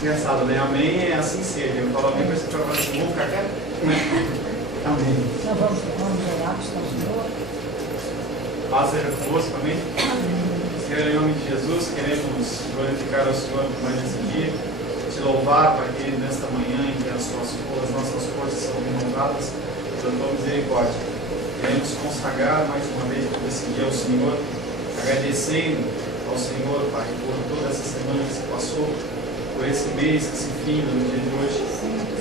Engraçado, né? Amém é assim seja. Eu falo amém, mas você fala assim, vamos ficar quieto? Amém. Nós vamos orar, estamos Senhor. Paz seja convosco, amém? Senhor, em nome de Jesus, queremos glorificar ao Senhor mais nesse dia, te louvar, Pai querido, nesta manhã em que as nossas forças são renovadas pela tua misericórdia. Queremos consagrar mais uma vez todo esse dia ao Senhor, agradecendo ao Senhor, Pai, por toda essa semana que se passou, por esse mês que se finda no dia de hoje,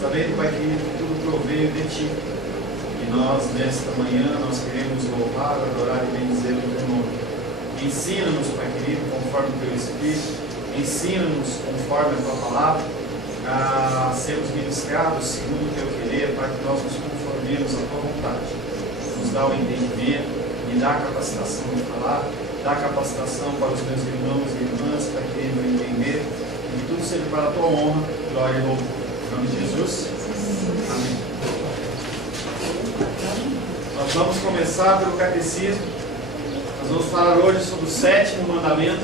sabendo, Pai querido, que tudo proveio de Ti. E nós, nesta manhã, nós queremos louvar, adorar e bendizer o Teu nome. Ensina-nos, Pai querido, conforme o Teu Espírito, ensina-nos conforme a Tua palavra, a sermos ministrados segundo o Teu querer, para que nós nos conformemos à Tua vontade. Nos dá o entendimento, me dá a capacitação de falar, dá a capacitação para os meus irmãos e irmãs, para que eles entender, e que tudo seja para a Tua honra, glória e louvor. Em nome de Jesus. Amém. Nós vamos começar pelo catecismo. Nós vamos falar hoje sobre o 7º mandamento: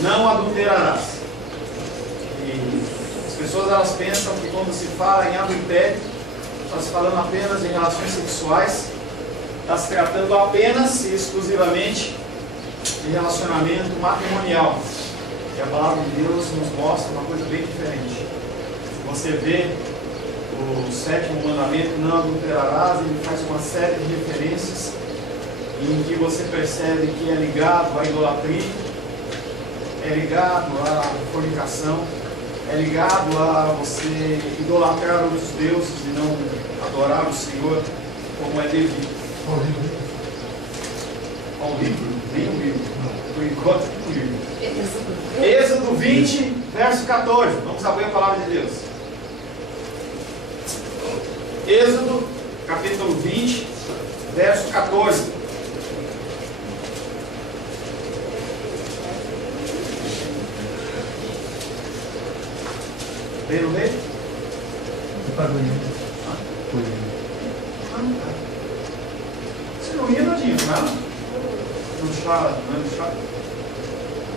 não adulterarás. E as pessoas elas pensam que quando se fala em adultério, está se falando apenas em relações sexuais, está se tratando apenas e exclusivamente de relacionamento matrimonial. E a palavra de Deus nos mostra uma coisa bem diferente. Você vê o 7º mandamento, não adulterarás, ele faz uma série de referências em que você percebe que é ligado à idolatria, é ligado à fornicação, é ligado a você idolatrar outros deuses e não adorar o Senhor como é devido. Ao livro? Nem o livro. Por enquanto, o livro. Êxodo 20, verso 14. Vamos abrir a palavra de Deus. Êxodo, capítulo 20, verso 14. Veio ler? Você não ia, Nadinha, não? No chá, não é no chá?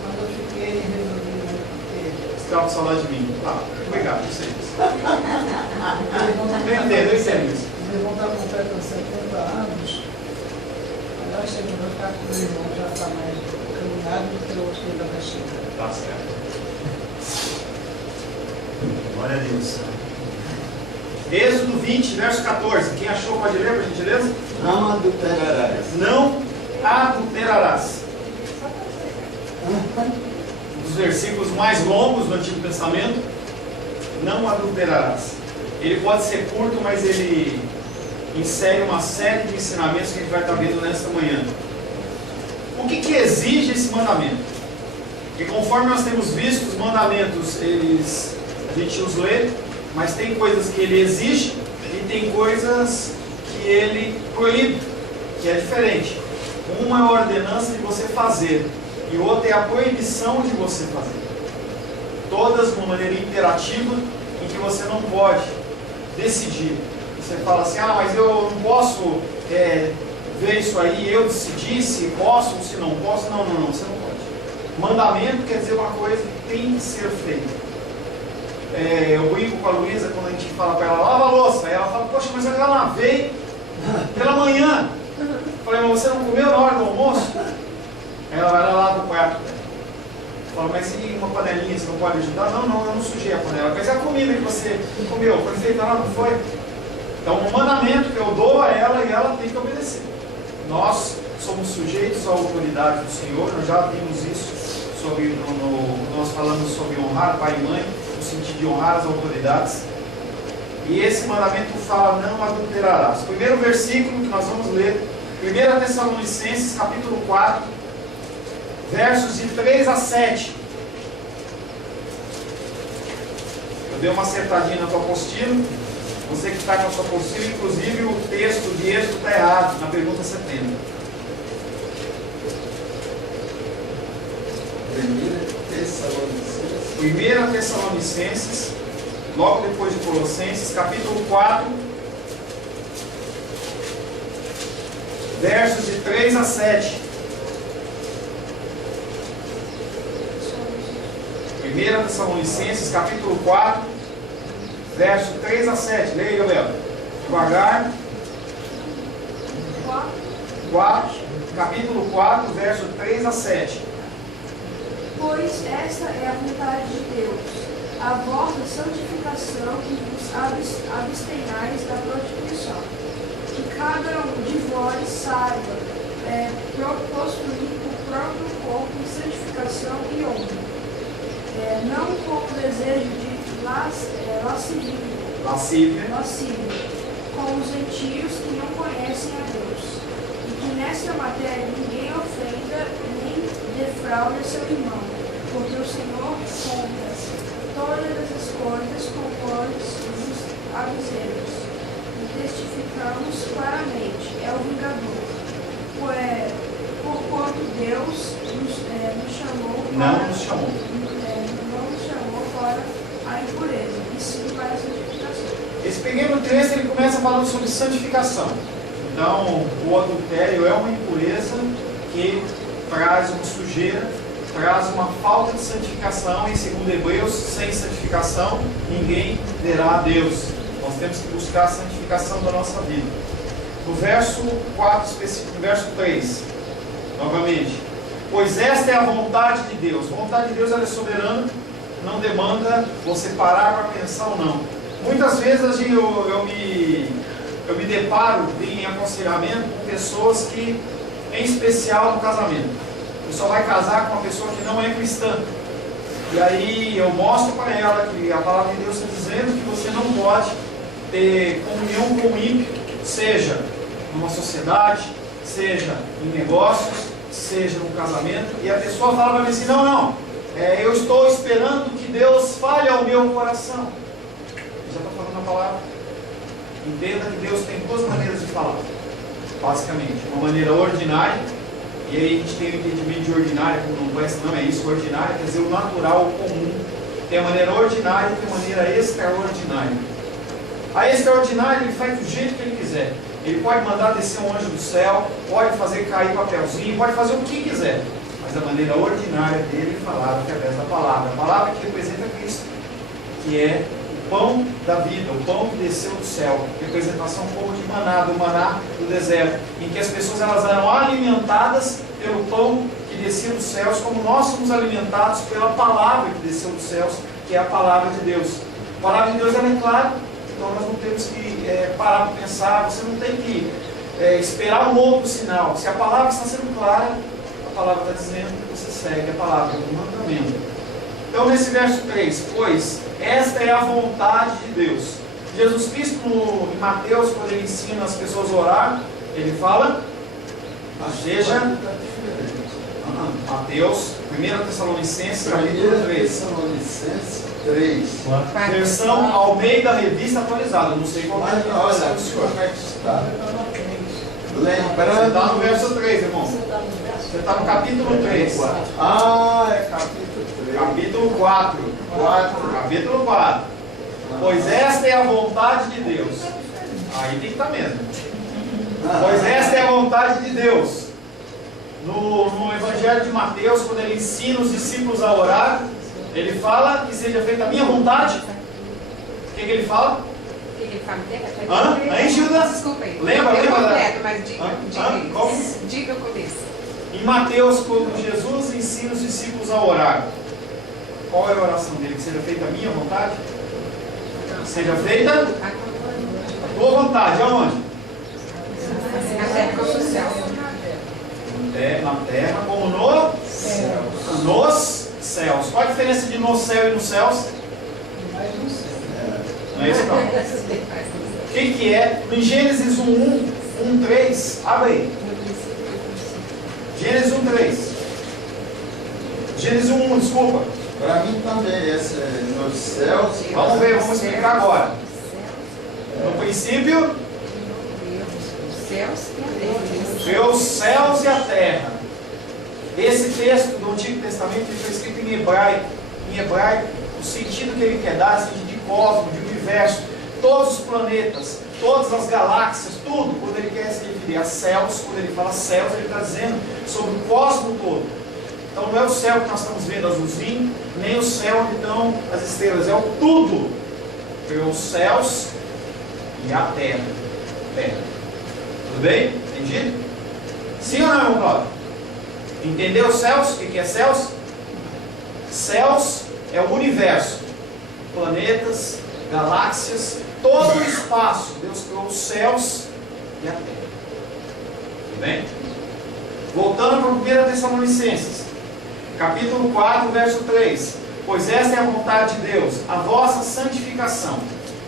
Quando eu fiquei resolvido, Você estava com saudade de mim. Tá, obrigado, eu sei isso. Eu entendo isso. levantar completo 70 anos, agora chegando a ficar com o irmão já está mais caminhado do que o outro que da China. Tá certo. Glória a Deus. Êxodo 20, verso 14. Quem achou pode ler, por gentileza? Não adulterarás. Não adulterarás. Um dos versículos mais longos do Antigo Testamento. Não adulterarás. Ele pode ser curto, mas ele insere uma série de ensinamentos que a gente vai estar vendo nesta manhã. O que exige esse mandamento? Porque conforme nós temos visto os mandamentos, a gente os lê, mas tem coisas que ele exige e tem coisas que ele proíbe, que é diferente. Uma é a ordenança de você fazer e outra é a proibição de você fazer. Todas de uma maneira imperativa, em que você não pode decidir. Você fala assim, mas eu não posso ver isso aí, eu decidir se posso ou se não posso. Não, você não pode. Mandamento quer dizer uma coisa que tem que ser feita. Eu brinco com a Luísa quando a gente fala para ela, lava a louça. Aí ela fala, poxa, mas eu já lavei pela manhã. Eu falei, mas você não comeu na hora do almoço? Aí ela vai lá lava o quarto. Fala, mas e uma panelinha, você não pode ajudar? Não, eu não sujei a panela. Mas é a comida que você comeu, foi feita lá, não foi? Então, um mandamento que eu dou a ela e ela tem que obedecer. Nós somos sujeitos à autoridade do Senhor, nós já vimos isso nós falamos sobre honrar pai e mãe, no sentido de honrar as autoridades. E esse mandamento fala, não adulterarás. Primeiro versículo que nós vamos ler, 1 Tessalonicenses, capítulo 4, versos de 3 a 7. Eu dei uma acertadinha na tua apostila. Você que está com a sua apostila, inclusive o texto de Êxodo está errado, na pergunta 70. 1 Tessalonicenses, logo depois de Colossenses, capítulo 4, versos de 3 a 7. 1 1 Tessalonicenses, capítulo 4, verso 3 a 7. Leia, Gabriel. Devagar. Capítulo 4, verso 3 a 7. Pois esta é a vontade de Deus, a vossa santificação, que vos abstenhais da prostituição. Que cada um de vós saiba possuir o próprio corpo em santificação e honra. Não com o desejo de lascívia, com os gentios que não conhecem a Deus. E que nesta matéria ninguém ofenda nem defraude seu irmão, porque o Senhor compra todas as coisas conforme os avisos. E testificamos claramente, é o vingador. Porquanto Deus nos chamou Não nos chamou para a impureza, e sim para a santificação. Esse pequeno texto ele começa falando sobre santificação. Então, o adultério é uma impureza que traz uma sujeira, traz uma falta de santificação, e segundo Hebreus, sem santificação ninguém verá a Deus. Nós temos que buscar a santificação da nossa vida. No verso 4, específico, no verso 3, novamente. Pois esta é a vontade de Deus. A vontade de Deus ela é soberana, não demanda você parar para pensar ou não. Muitas vezes eu me deparo em aconselhamento com pessoas que, em especial no casamento, você só vai casar com uma pessoa que não é cristã. E aí eu mostro para ela que a palavra de Deus está dizendo que você não pode ter comunhão com o ímpio, seja numa sociedade, seja em negócios, seja no casamento. E a pessoa fala para mim assim, não, eu estou esperando que Deus fale ao meu coração. Já está falando a palavra. Entenda que Deus tem duas maneiras de falar, basicamente. Uma maneira ordinária, e aí a gente tem o entendimento de ordinária, como não conhece, não é isso, ordinária quer dizer o natural, o comum. Tem a maneira ordinária e tem a maneira extraordinária. A extraordinária ele faz do jeito que ele quiser. Ele pode mandar descer um anjo do céu, pode fazer cair papelzinho, pode fazer o que quiser. Mas a maneira ordinária dele é falar através da palavra. A palavra que representa Cristo, que é o pão da vida, o pão que desceu do céu. Representação como de maná, do maná do deserto, em que as pessoas elas eram alimentadas pelo pão que descia dos céus, como nós somos alimentados pela palavra que desceu dos céus, que é a palavra de Deus. A palavra de Deus ela é clara, então nós não temos que parar para pensar, você não tem que esperar um outro sinal. Se a palavra está sendo clara, a palavra está dizendo que você segue a palavra, é um mandamento. Então nesse verso 3, pois esta é a vontade de Deus. Jesus Cristo em Mateus, quando ele ensina as pessoas a orar, ele fala, seja Mateus, 1 Tessalonicenses, capítulo 3. Tessalonicenses 3. Versão Almeida Revista Atualizada. Não sei qual é a versão do senhor. Como é que está? Você está no verso 3, irmão. Você está no capítulo 3. Ah, é capítulo 3. Capítulo 4. Capítulo 4. Pois esta é a vontade de Deus. Aí tem que estar mesmo. Pois esta é a vontade de Deus. No Evangelho de Mateus, quando ele ensina os discípulos a orar, ele fala que seja feita a minha vontade. O que ele fala? Ele fala, Aí, Gilda? Desculpa aí. Lembra? Mas diga o começo. Em Mateus, quando Jesus ensina os discípulos a orar, qual é a oração dele? Que seja feita a minha vontade? Seja feita a tua vontade. Aonde? Na terra como no céu. Na terra como nos céus. Qual a diferença de no céu e nos céus? Não é isso não. O que é? Em Gênesis 1:3, abre aí. Gênesis 1:3. Gênesis 1:1, desculpa. Para mim também, esse é nos céus. Vamos ver, vamos explicar agora. No princípio, os céus e a terra. Esse texto do Antigo Testamento ele foi escrito em hebraico. Em hebraico, o sentido que ele quer dar é o sentido de cosmos, de universo. Todos os planetas, todas as galáxias, tudo, quando ele quer se referir a céus, quando ele fala céus, ele está dizendo sobre o cosmos todo. Então não é o céu que nós estamos vendo azulzinho, nem o céu onde estão as estrelas, é o tudo. Criou os céus e a terra. Tudo bem? Entendido? Sim ou não, irmão Cláudio? Entendeu os céus? O que é céus? Céus é o universo. Planetas, galáxias, todo o espaço. Deus criou os céus e a terra. Tudo bem? Voltando para 1 Tessalonicenses, capítulo 4, verso 3. Pois esta é a vontade de Deus, a vossa santificação.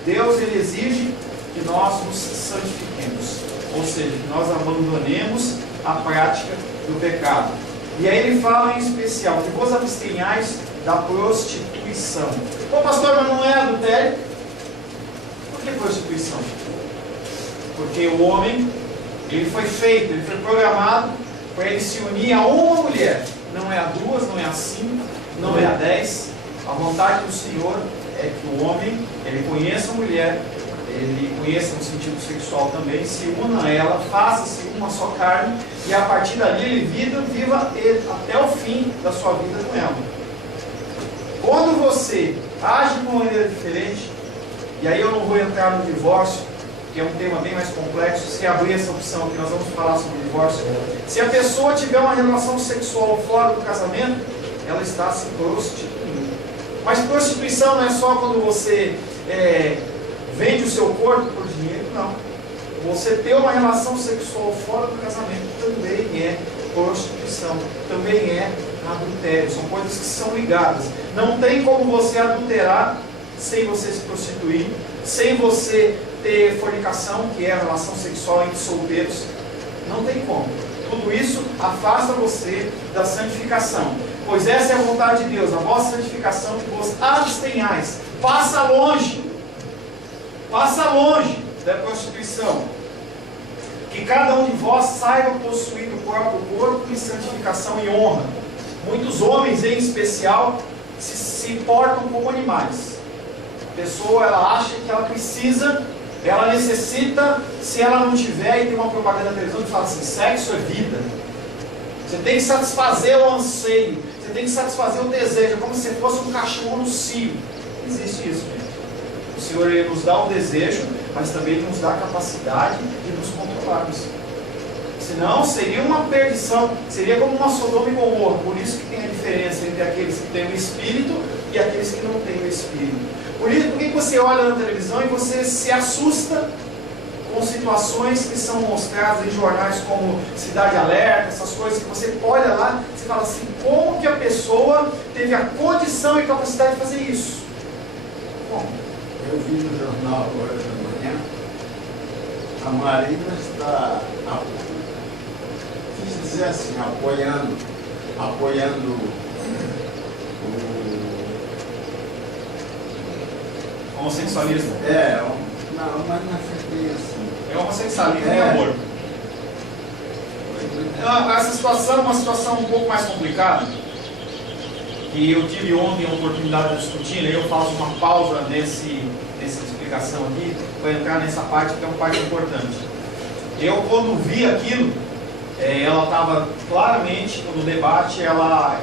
Deus, Ele exige que nós nos santifiquemos. Ou seja, que nós abandonemos a prática do pecado. E aí ele fala em especial, que vos abstenhais da prostituição. Ô pastor, mas não é adultério? Por que prostituição? Porque o homem, ele foi feito, ele foi programado para ele se unir a uma mulher. Não é a duas, não é a 5, não é a 10. A vontade do Senhor é que o homem, ele conheça a mulher, ele conheça no sentido sexual também, se una a ela, faça-se uma só carne, e a partir dali ele viva ele até o fim da sua vida com ela. Quando você age de uma maneira diferente, e aí eu não vou entrar no divórcio, que é um tema bem mais complexo, se abrir essa opção aqui, nós vamos falar sobre o divórcio. Se a pessoa tiver uma relação sexual fora do casamento, ela está se prostituindo. Mas prostituição não é só quando você vende o seu corpo por dinheiro, não. Você ter uma relação sexual fora do casamento também é prostituição, também é adultério. São coisas que são ligadas. Não tem como você adulterar sem você se prostituir, sem você ter fornicação, que é a relação sexual entre solteiros. Não tem como. Tudo isso afasta você da santificação. Pois essa é a vontade de Deus, a vossa santificação, que vos abstenhais. Passa longe da prostituição. Que cada um de vós saiba possuir o próprio corpo em santificação e honra. Muitos homens, em especial, se portam como animais. A pessoa, ela acha que ela precisa, ela necessita, se ela não tiver, e tem uma propaganda na televisão que fala assim, sexo é vida. Você tem que satisfazer o anseio, você tem que satisfazer o desejo, como se fosse um cachorro no cio. Não existe isso, gente. O Senhor, Ele nos dá o desejo, mas também Ele nos dá a capacidade de nos controlarmos. Senão seria uma perdição, seria como uma Sodoma e Gomorra. Por isso que tem a diferença entre aqueles que têm o Espírito e aqueles que não têm o Espírito. Por isso, por que você olha na televisão e você se assusta com situações que são mostradas em jornais como Cidade Alerta, essas coisas que você olha lá, você fala assim, como que a pessoa teve a condição e capacidade de fazer isso? Como? Eu vi no jornal agora de manhã, a Marina está, quis dizer assim, apoiando o homossexualismo. Não, mas não é assim. É homossexualismo e amor. Essa situação é uma situação um pouco mais complicada, que eu tive ontem a oportunidade de discutir, aí eu faço uma pausa nessa explicação aqui, para entrar nessa parte que é uma parte importante. Eu, quando vi aquilo, ela estava claramente, no debate,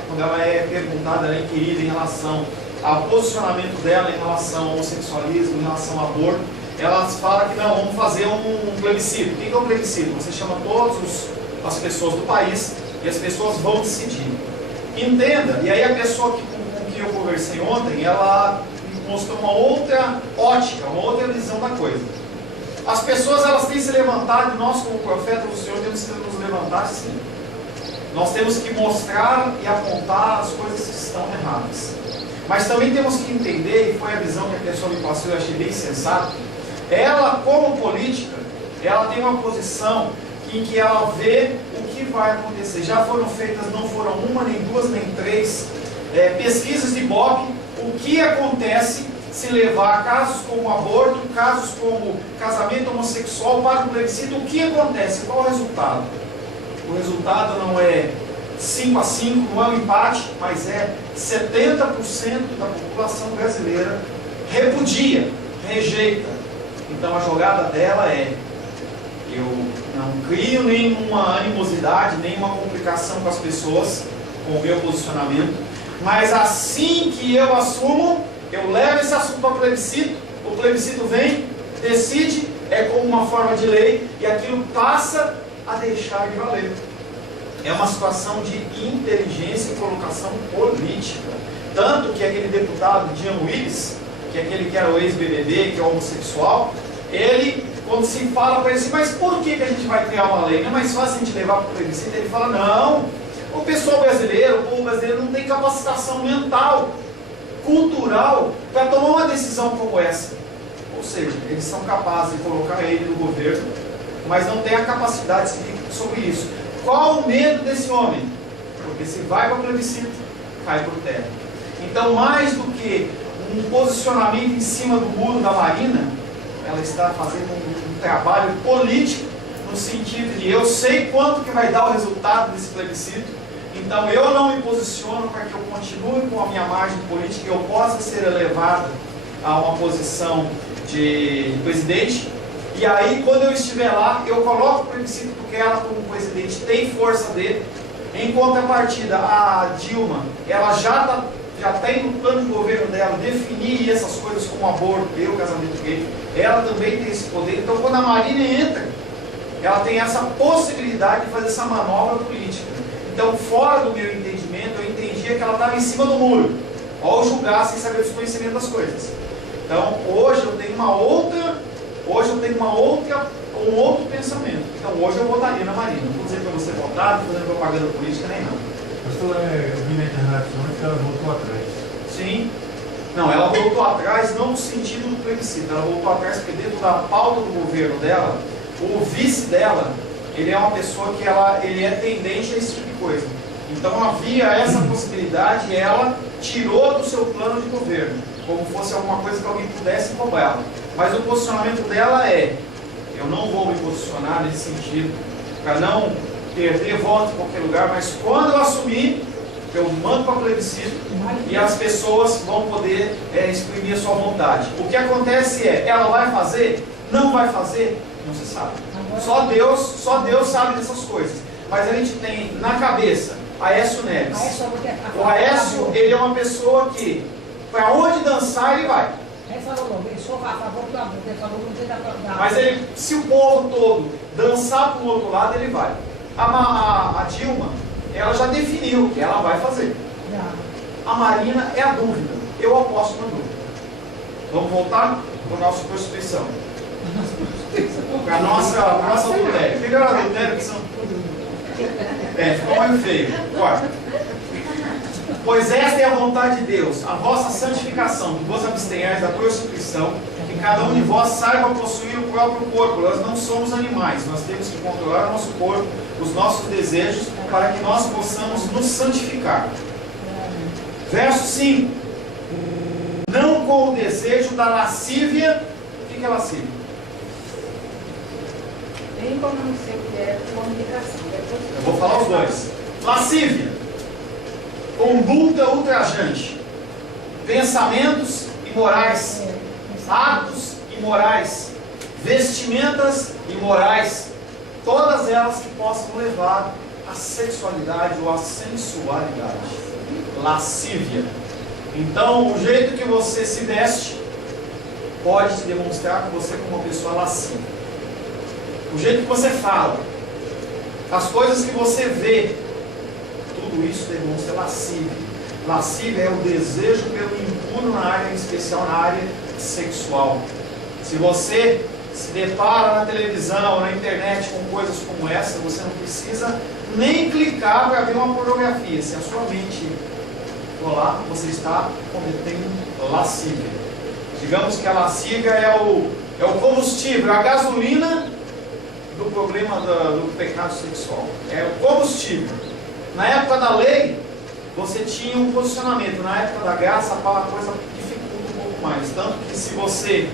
quando ela é perguntada, ela é inquirida em relação ao posicionamento dela em relação ao homossexualismo, em relação ao aborto, ela fala que não, vamos fazer um plebiscito. O que é um plebiscito? Você chama todas as pessoas do país e as pessoas vão decidir. Entenda, e aí a pessoa com que eu conversei ontem, ela mostrou uma outra ótica, uma outra visão da coisa. As pessoas, elas têm se levantado, e nós como profetas do Senhor temos que nos levantar sim. Nós temos que mostrar e apontar as coisas que estão erradas. Mas também temos que entender, e foi a visão que a pessoa me passou, eu achei bem sensato, ela como política, ela tem uma posição em que ela vê o que vai acontecer. Já foram feitas, não foram uma, nem duas, nem três pesquisas de Ibope, o que acontece se levar casos como aborto, casos como casamento homossexual para o plebiscito, o que acontece? Qual é o resultado? O resultado não é 5-5, não é um empate, mas é 70% da população brasileira repudia, rejeita. Então a jogada dela é: eu não crio nenhuma animosidade, nenhuma complicação com as pessoas, com o meu posicionamento, mas assim que eu assumo, eu levo esse assunto para o plebiscito vem, decide, é como uma forma de lei, e aquilo passa a deixar de valer. É uma situação de inteligência e colocação política. Tanto que aquele deputado Jean Willis, que é aquele que era o ex-BBB, que é homossexual, ele, quando se fala para ele assim, mas por que a gente vai criar uma lei? Não é mais fácil a gente levar para o plebiscito? Ele fala, não, o pessoal brasileiro, o povo brasileiro não tem capacitação mental, cultural, para tomar uma decisão como essa. Ou seja, eles são capazes de colocar ele no governo, mas não tem a capacidade de decidir sobre isso. Qual o medo desse homem? Porque se vai para o plebiscito, cai por terra. Então, mais do que um posicionamento em cima do muro da Marina, ela está fazendo um trabalho político, no sentido de eu sei quanto que vai dar o resultado desse plebiscito, então eu não me posiciono para que eu continue com a minha margem política e eu possa ser elevado a uma posição de presidente. E aí, quando eu estiver lá, eu coloco o plebiscito porque ela, como presidente, tem força dele. Em contrapartida, a Dilma, ela já tem no plano de governo dela definir essas coisas como aborto e o casamento gay. Ela também tem esse poder. Então, quando a Marina entra, ela tem essa possibilidade de fazer essa manobra política. Então, fora do meu entendimento, eu entendia que ela estava em cima do muro, ao julgar sem saber o desconhecimento das coisas. Então, hoje eu tenho um outro pensamento. Então, hoje eu votaria na Marina. Não vou dizer para você votar, não estou fazendo propaganda política nem nada. Pastor, eu vi na internet que ela voltou atrás. Sim. Não, ela voltou atrás não no sentido do plebiscito. Ela voltou atrás porque dentro da pauta do governo dela, o vice dela, ele é uma pessoa que ele é tendente a esse tipo de coisa. Então havia essa possibilidade e ela tirou do seu plano de governo, como fosse alguma coisa que alguém pudesse roubar. Mas o posicionamento dela é, eu não vou me posicionar nesse sentido, para não perder voto em qualquer lugar, mas quando eu assumir, eu mando para plebiscito e as pessoas vão poder exprimir a sua vontade. O que acontece é, ela vai fazer? Não vai fazer? Não se sabe. Só Deus sabe dessas coisas. Mas a gente tem na cabeça Aécio Neves. O Aécio, ele é uma pessoa que, para onde dançar, ele vai. Mas ele, se o povo todo dançar para o outro lado, ele vai. A Dilma, ela já definiu o que ela vai fazer. A Marina é a dúvida. Eu aposto na dúvida. Vamos voltar para a nossa Constituição. Para a nossa adultério. Melhor adultério que são. Ficou meio feio. Corta. Pois esta é a vontade de Deus, a vossa santificação, que vos abstenhais da prostituição, que cada um de vós saiba possuir o próprio corpo. Nós não somos animais, nós temos que controlar o nosso corpo, os nossos desejos, para que nós possamos nos santificar. Verso 5. Não com o desejo da lascívia. O que é lascívia? Nem como não sei o que é comunicação. Eu vou falar os dois. Lascívia, conduta ultrajante, pensamentos imorais, atos imorais, vestimentas imorais, todas elas que possam levar à sexualidade ou à sensualidade. Lascívia. Então, o jeito que você se veste pode te demonstrar que você é uma pessoa lascívia. O jeito que você fala, as coisas que você vê, tudo isso demonstra lascívia. Lascívia é o desejo pelo impuro na área, em especial na área sexual. Se você se depara na televisão, na internet com coisas como essa, você não precisa nem clicar para ver uma pornografia. Se a sua mente for lá, você está cometendo lascívia. Digamos que a lascívia é o combustível, a gasolina do problema do pecado sexual. É o combustível. Na época da lei, você tinha um posicionamento. Na época da graça, a coisa dificulta um pouco mais. Tanto que se você,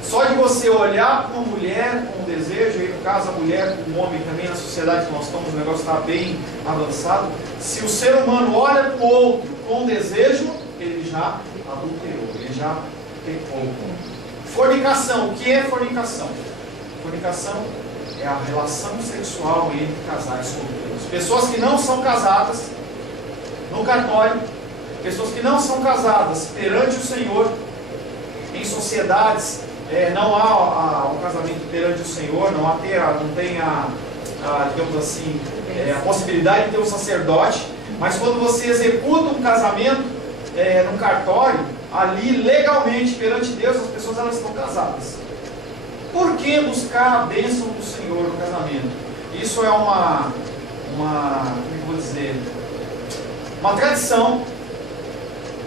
só de você olhar para uma mulher com desejo, e no caso a mulher com o homem também, na sociedade que nós estamos, o negócio está bem avançado. Se o ser humano olha para o outro com desejo, ele já adulterou, ele já pecou. Fornicação. O que é fornicação? Fornicação é a relação sexual entre casais solteiros. Pessoas que não são casadas no cartório, pessoas que não são casadas perante o Senhor, em sociedades, não há o casamento perante o Senhor, não tem digamos assim, a possibilidade de ter um sacerdote, mas quando você executa um casamento num cartório, ali legalmente perante Deus, as pessoas elas estão casadas. Por que buscar a bênção do Senhor no casamento? Isso é como é que eu vou dizer? Uma tradição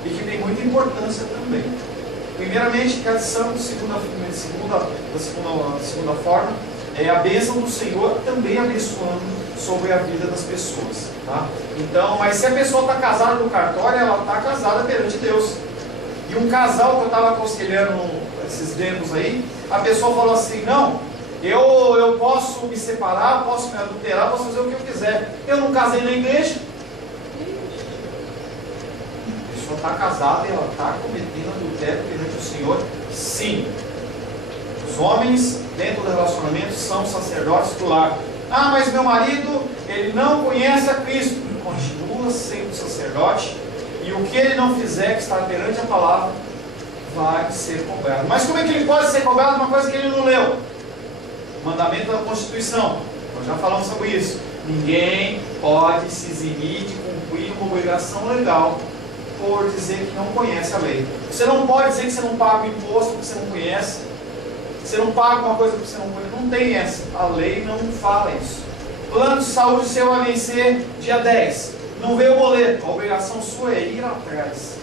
e que tem muita importância também. Primeiramente, tradição, da segunda forma, é a bênção do Senhor também abençoando sobre a vida das pessoas. Tá? Então, mas se a pessoa está casada no cartório, ela está casada perante Deus. E um casal que eu estava aconselhando esses tempos aí, a pessoa falou assim, não, eu posso me separar, posso me adulterar, posso fazer o que eu quiser. Eu não casei na igreja. A pessoa está casada e ela está cometendo adultério perante o Senhor? Sim. Os homens, dentro do relacionamento, são sacerdotes do lar. Ah, mas meu marido, ele não conhece a Cristo. Continua sendo sacerdote. E o que ele não fizer, que está perante a palavra, vai ser cobrado. Mas como é que ele pode ser cobrado de uma coisa que ele não leu? Mandamento da Constituição. Nós já falamos sobre isso. Ninguém pode se eximir de cumprir uma obrigação legal por dizer que não conhece a lei. Você não pode dizer que você não paga o imposto porque você não conhece. Você não paga uma coisa porque você não conhece. Não tem essa. A lei não fala isso. Plano de saúde seu vai vencer dia 10. Não veio o boleto. A obrigação sua é ir atrás.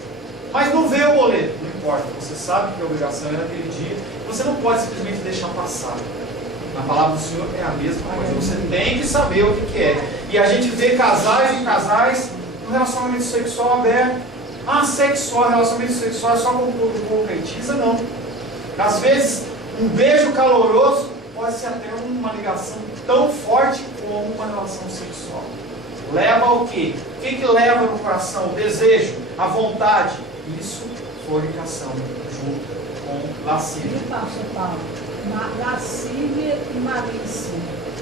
Mas não veio o boleto. Não importa. Você sabe que a obrigação é naquele dia. Você não pode simplesmente deixar passar. Na palavra do Senhor é a mesma coisa. Você tem que saber o que é. E a gente vê casais e casais no relacionamento sexual aberto. Relacionamento sexual é só concretiza, não. Às vezes, um beijo caloroso pode ser até uma ligação tão forte como uma relação sexual. Leva ao quê? O que leva no coração? O desejo, a vontade. Isso, fornicação, junto com lascívia. E pastor Paulo, lascívia e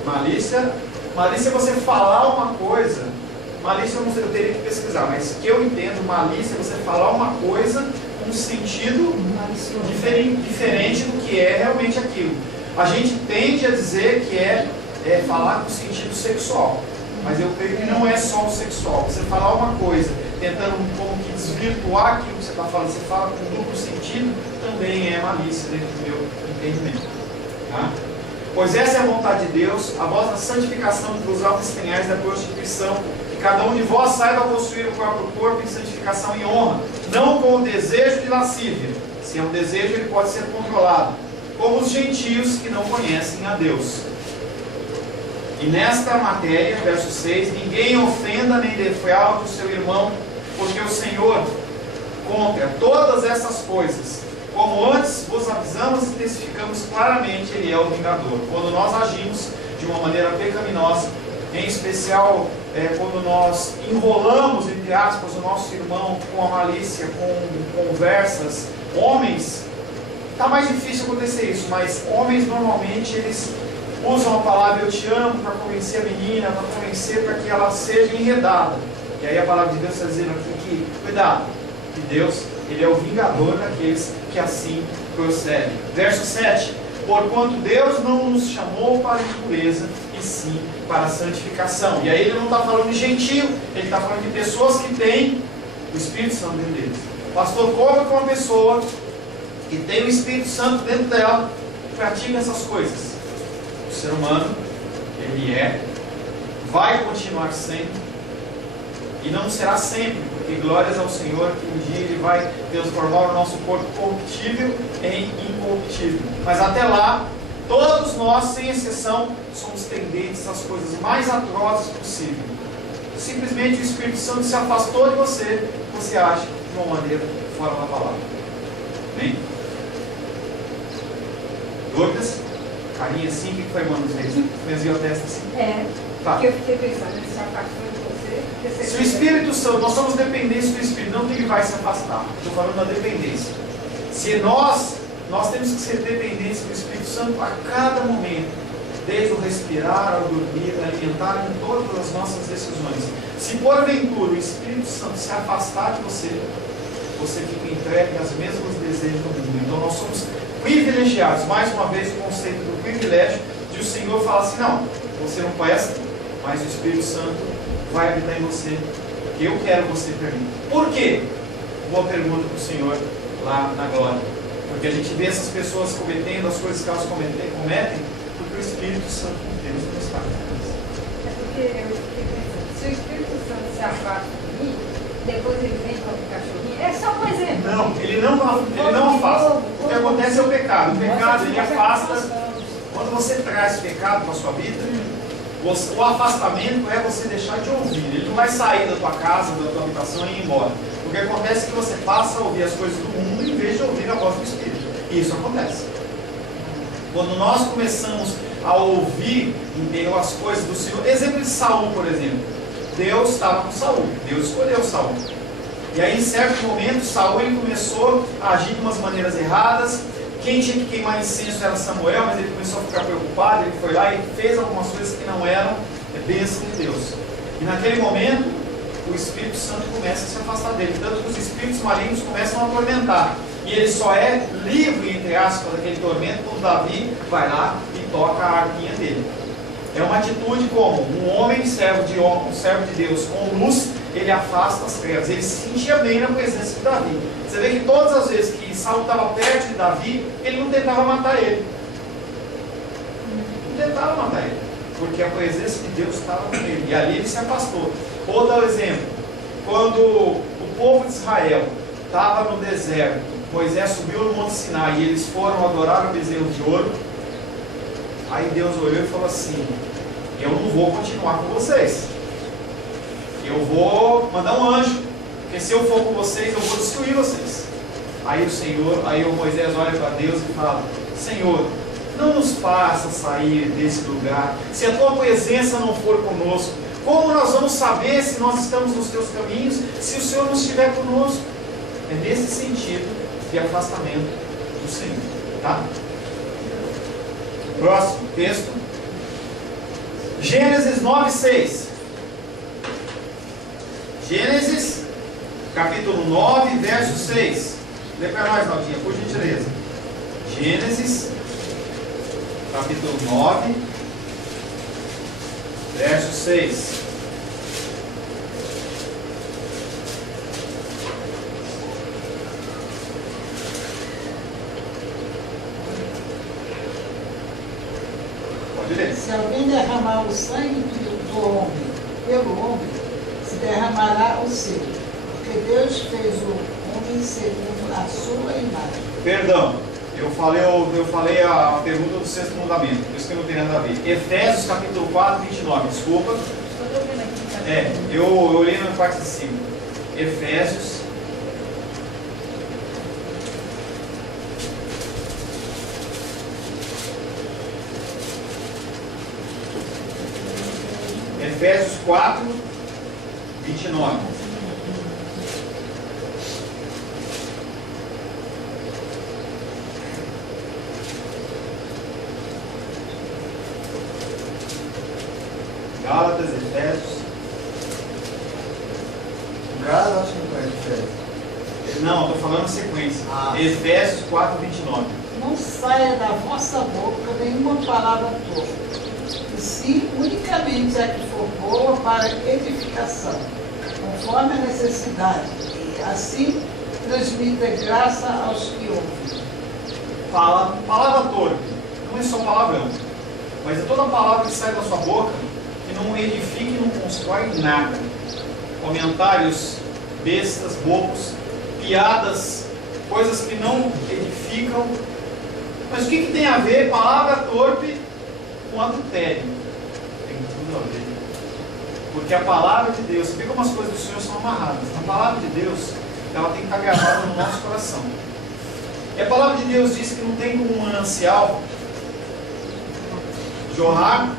malícia. Malícia é você falar uma coisa. Malícia eu teria que pesquisar, mas que eu entendo, malícia é você falar uma coisa com um sentido diferente do que é realmente aquilo. A gente tende a dizer que é falar com sentido sexual, mas eu creio que não é só o sexual. Você falar uma coisa, tentando como que desvirtuar aquilo que você está falando, você fala com duplo sentido, também é malícia dentro do meu entendimento. Tá? Pois essa é a vontade de Deus, a vossa santificação dos homens tenhais da prostituição, que cada um de vós saiba possuir o próprio corpo em santificação e honra, não com o desejo de lascívia. Se é um desejo, ele pode ser controlado, como os gentios que não conhecem a Deus. E nesta matéria, verso 6, ninguém ofenda nem defraude o seu irmão, porque o Senhor contra todas essas coisas. Como antes vos avisamos e testificamos claramente, Ele é o vingador. Quando nós agimos de uma maneira pecaminosa, em especial quando nós enrolamos, entre aspas, o nosso irmão com a malícia, com conversas, homens, está mais difícil acontecer isso, mas homens normalmente eles usam a palavra eu te amo para convencer a menina, para convencer para que ela seja enredada. E aí a palavra de Deus está dizendo aqui que, cuidado, que Deus, Ele é o vingador daqueles que assim procedem. Verso 7, porquanto Deus não nos chamou para a impureza, e sim para a santificação. E aí ele não está falando de gentio, ele está falando de pessoas que têm o Espírito Santo dentro deles. O pastor, como que uma pessoa que tem o Espírito Santo dentro dela pratica essas coisas? O ser humano, ele vai continuar sendo, e não será sempre, porque glórias ao Senhor que um dia Ele vai transformar o nosso corpo corruptível em incorruptível. Mas até lá, todos nós, sem exceção, somos tendentes às coisas mais atrozes possível. Simplesmente o Espírito Santo se afastou de você, você age de uma maneira fora da palavra. Bem? Dúvidas? Carinha assim, o que foi, mano? Franziu a testa assim? Tá. Porque eu fiquei pensando, ele se afastou de você. Se o Espírito Santo, nós somos dependentes do Espírito, não que ele vai se afastar. Estou falando da dependência. Se nós temos que ser dependentes do Espírito Santo a cada momento, desde o respirar, ao dormir, orientar em todas as nossas decisões. Se porventura o Espírito Santo se afastar de você, você fica entregue aos mesmos desejos do mundo. Então nós somos privilegiados. Mais uma vez o conceito do privilégio de o Senhor falar assim, não, você não conhece, mas o Espírito Santo vai habitar em você, porque eu quero você para mim. Por quê? Boa pergunta para o Senhor lá na glória. Porque a gente vê essas pessoas cometendo as coisas que elas cometem, porque o Espírito Santo de Deus não está com elas. É porque eu fiquei pensando, se o Espírito Santo se afasta de mim, depois ele vem para o cachorrinho, é só um exemplo. Não, ele não afasta. O que acontece é o pecado. O pecado, ele afasta. Quando você traz pecado para a sua vida, o afastamento é você deixar de ouvir. Ele não vai sair da tua casa, da tua habitação e ir embora. O que acontece é que você passa a ouvir as coisas do mundo em vez de ouvir a voz do Espírito. E isso acontece. Quando nós começamos a ouvir, entendeu, as coisas do Senhor. Exemplo de Saul, por exemplo. Deus estava com Saul. Deus escolheu Saul. E aí, em certo momento, Saul ele começou a agir de umas maneiras erradas. Quem tinha que queimar incenso era Samuel, mas ele começou a ficar preocupado. Ele foi lá e fez algumas coisas que não eram bênção de Deus. E naquele momento, o Espírito Santo começa a se afastar dele. Tanto que os espíritos malignos começam a atormentar. E ele só é livre, entre aspas, daquele tormento quando Davi vai lá e toca a harpinha dele. É uma atitude como um homem, servo de Deus, com luz, ele afasta as trevas. Ele se sentia bem na presença de Davi. Você vê que todas as vezes que Saul estava perto de Davi, ele não tentava matar ele. Não tentava matar ele, porque a presença de Deus estava com ele. E ali ele se afastou. Outro exemplo, quando o povo de Israel estava no deserto, Moisés subiu no Monte Sinai e eles foram adorar o bezerro de ouro. Aí Deus olhou e falou assim: eu não vou continuar com vocês. Eu vou mandar um anjo, porque se eu for com vocês, eu vou destruir vocês. Aí o Moisés olha para Deus e fala: Senhor, não nos faça sair desse lugar. Se a tua presença não for conosco, como nós vamos saber se nós estamos nos teus caminhos, se o Senhor não estiver conosco? É nesse sentido de afastamento do Senhor. Tá? Próximo texto. Gênesis 9:6. Gênesis, capítulo 9, verso 6. Lê para nós, Naldinha, por gentileza. Gênesis, capítulo 9, verso 6. Pode ler. Se alguém derramar o sangue do homem pelo homem, se derramará o seu, porque Deus fez o homem segundo a sua imagem. Perdão, eu falei a pergunta do sexto mandamento, por isso que não tem nada a ver. Efésios capítulo 4, 29, desculpa. Eu olhei na parte de cima. Efésios. Efésios 4, 29. Gálatas, Efésios. Gálatas, acho que não é Efésios. Não, estou falando a sequência. Efésios 4, 29. Não saia da vossa boca nenhuma palavra torpe, e sim unicamente a que for boa para edificação, conforme a necessidade, e assim transmita graça aos que ouvem. Palavra torpe, não é só palavrão, mas é toda palavra que sai da sua boca que não edifica e não constrói nada. Comentários bestas, bobos, piadas, coisas que não edificam. Mas o que tem a ver palavra torpe com adultério? Tem tudo a ver. Porque a palavra de Deus, você vê como as coisas do Senhor são amarradas. A palavra de Deus, ela tem que estar gravada no nosso coração. E a palavra de Deus diz que não tem como um manancial jorrar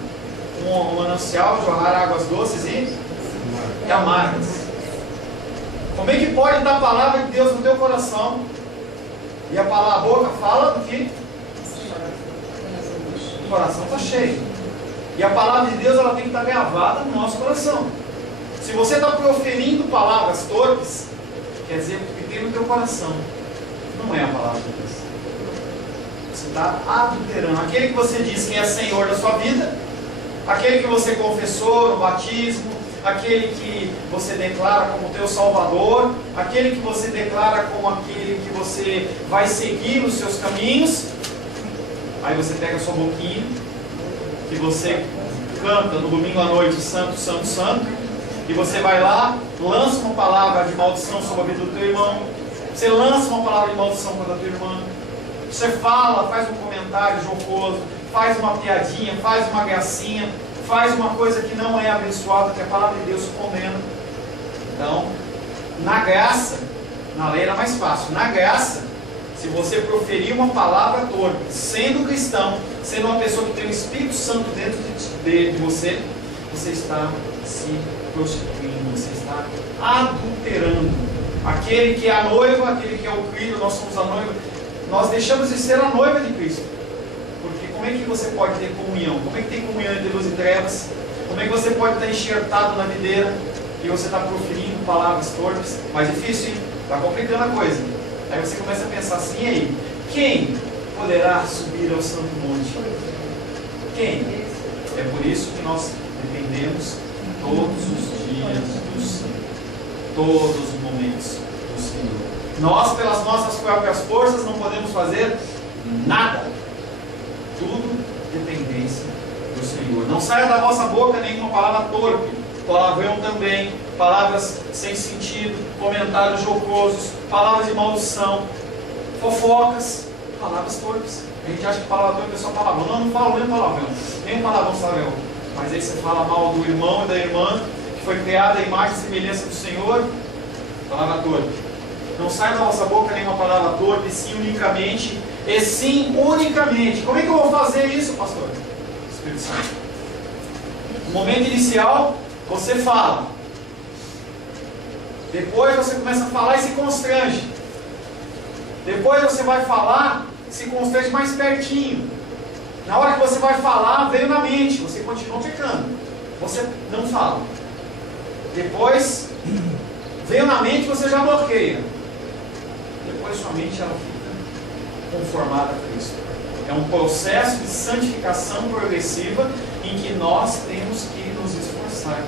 águas doces e amargas. Como é que pode estar a palavra de Deus no teu coração e a boca fala do que? O coração está cheio. E a palavra de Deus, ela tem que estar gravada no nosso coração. Se você está proferindo palavras torpes, quer dizer que tem no teu coração. Não é a palavra de Deus. Você está adulterando. Aquele que você diz que é Senhor da sua vida, aquele que você confessou no batismo, aquele que você declara como teu Salvador, aquele que você declara como aquele que você vai seguir nos seus caminhos. Aí você pega a sua boquinha, que você canta no domingo à noite, Santo, Santo, Santo, e você vai lá, lança uma palavra de maldição sobre a vida do teu irmão, você lança uma palavra de maldição contra a tua irmã, você fala, faz um comentário jocoso, faz uma piadinha, faz uma gracinha, faz uma coisa que não é abençoada, que a palavra de Deus condena. Então, na graça, na lei era mais fácil, na graça, se você proferir uma palavra torpe, sendo cristão, sendo uma pessoa que tem o Espírito Santo dentro de você, você está se prostituindo, você está adulterando. Aquele que é a noiva, aquele que é o Cristo, nós somos a noiva, nós deixamos de ser a noiva de Cristo. Porque como é que você pode ter comunhão? Como é que tem comunhão entre luz e trevas? Como é que você pode estar enxertado na videira e você está proferindo palavras torpes? Mais difícil, hein? Está complicando a coisa. Aí você começa a pensar assim, e aí? Quem poderá subir ao santo monte? Quem? É por isso que nós dependemos todos os dias do Senhor. Todos os momentos do Senhor. Nós, pelas nossas próprias forças, não podemos fazer nada. Tudo dependência do Senhor. Não saia da vossa boca nenhuma palavra torpe, palavrão também, palavras sem sentido, comentários jocosos, palavras de maldição, fofocas, palavras torpes. A gente acha que palavra torpe é só palavrão. Não fala nem palavrão, nem palavrão sabe. Mas aí você fala mal do irmão e da irmã, que foi criada a imagem e semelhança do Senhor, palavra torpe. Não sai da nossa boca nenhuma palavra torpe, sim unicamente, e sim unicamente. Como é que eu vou fazer isso, pastor? Espírito Santo. No momento inicial, você fala. Depois você começa a falar e se constrange. Depois você vai falar, se constrange mais pertinho. Na hora que você vai falar, veio na mente, você continua pecando. Você não fala. Depois, veio na mente, você já bloqueia. Depois sua mente ela fica conformada a Cristo. É um processo de santificação progressiva em que nós temos que nos esforçar.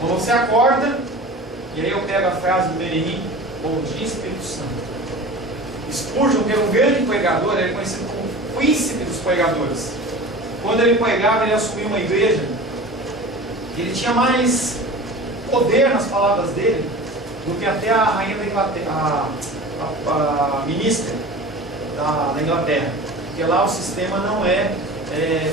Quando você acorda, e aí eu pego a frase do Benihim, bom dia Espírito Santo. Spurgeon, que era um grande pregador, ele é conhecido como o príncipe dos pregadores. Quando ele pregava, ele assumiu uma igreja, ele tinha mais poder nas palavras dele do que até a rainha da Inglaterra, a ministra da Inglaterra, porque lá o sistema não é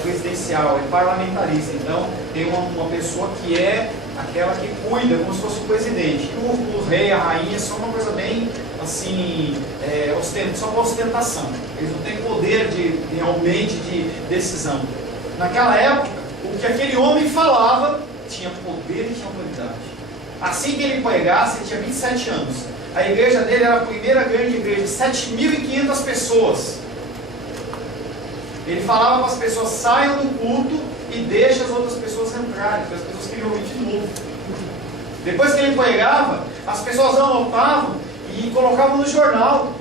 presidencial, é parlamentarista. Então tem uma pessoa que é aquela que cuida, como se fosse o presidente. E o rei, a rainha, são uma coisa bem assim, só uma ostentação. Eles não têm poder realmente de decisão. Naquela época, o que aquele homem falava tinha poder e tinha autoridade. Assim que ele pregasse, ele tinha 27 anos. A igreja dele era a primeira grande igreja, 7.500 pessoas. Ele falava para as pessoas, saiam do culto e deixem as outras pessoas entrarem, porque as pessoas queriam ouvir de novo. Depois que ele pregava, as pessoas anotavam e colocavam no jornal.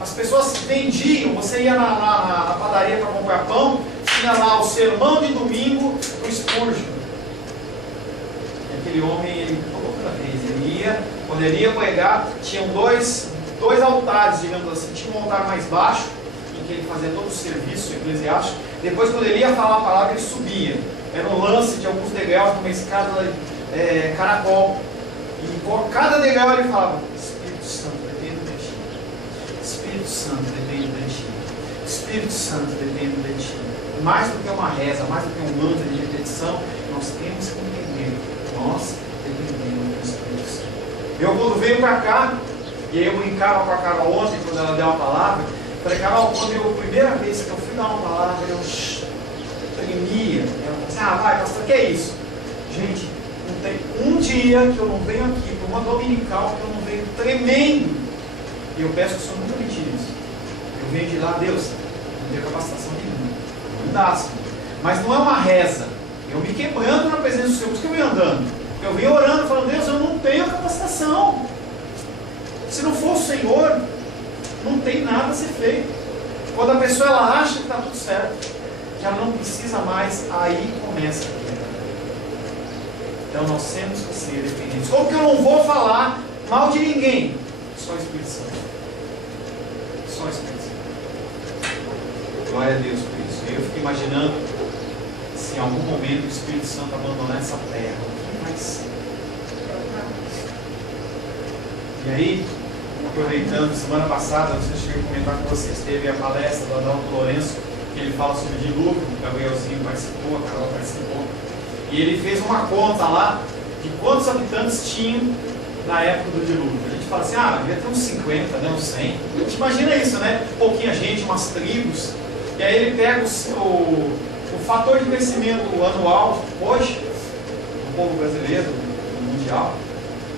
As pessoas vendiam, você ia na padaria para comprar pão, tinha lá o sermão de domingo do Spurgeon. Aquele homem, ele toda vez, ele ia, quando ele ia pregar, tinham dois altares, digamos assim. Tinha um altar mais baixo, em que ele fazia todo o serviço eclesiástico. Depois, quando ele ia falar a palavra, ele subia. Era um lance de alguns degraus, uma escada caracol. E por cada degrau ele falava, Espírito Santo, dependo de ti. Espírito Santo, dependo de ti. Espírito Santo, dependo de ti. Mais do que uma reza, mais do que um mantra de repetição, nós temos que entender. Nós dependemos do Espírito Santo. Eu, quando veio para cá, e aí eu brincava com a Carol ontem, quando ela deu a palavra, falei, Carol, quando a primeira vez que eu fui dar uma palavra, eu tremia. Ela falou assim, vai, pastor, o que é isso? Gente, não tem um dia que eu não venho aqui, por uma dominical, que eu não venho tremendo. E eu peço que o Senhor nunca me tire isso. Eu venho de lá, Deus, não tenho capacitação nenhuma. Não dá, Senhor. Mas não é uma reza. Eu me quebrando na presença do Senhor, por isso que eu venho andando. Eu venho orando, falando, Deus, eu não tenho capacitação. Se não for o Senhor, não tem nada a ser feito. Quando a pessoa ela acha que está tudo certo, que ela não precisa mais, aí começa a quebra. Então nós temos que ser dependentes. Como que eu não vou falar mal de ninguém? Só o Espírito Santo. Só o Espírito Santo. Glória a Deus por isso. Eu fico imaginando se em algum momento o Espírito Santo abandonar essa terra, o que vai ser? E aí, aproveitando, semana passada, não sei se eu cheguei a comentar com vocês, teve a palestra do Adalto Lourenço, que ele fala sobre dilúvio, o Gabrielzinho participou, a Carol participou, e ele fez uma conta lá de quantos habitantes tinham na época do dilúvio. A gente fala assim, devia ter uns 50, né, uns 100. A gente imagina isso, né? Pouquinha gente, umas tribos. E aí ele pega o fator de crescimento anual, hoje, do povo brasileiro, mundial,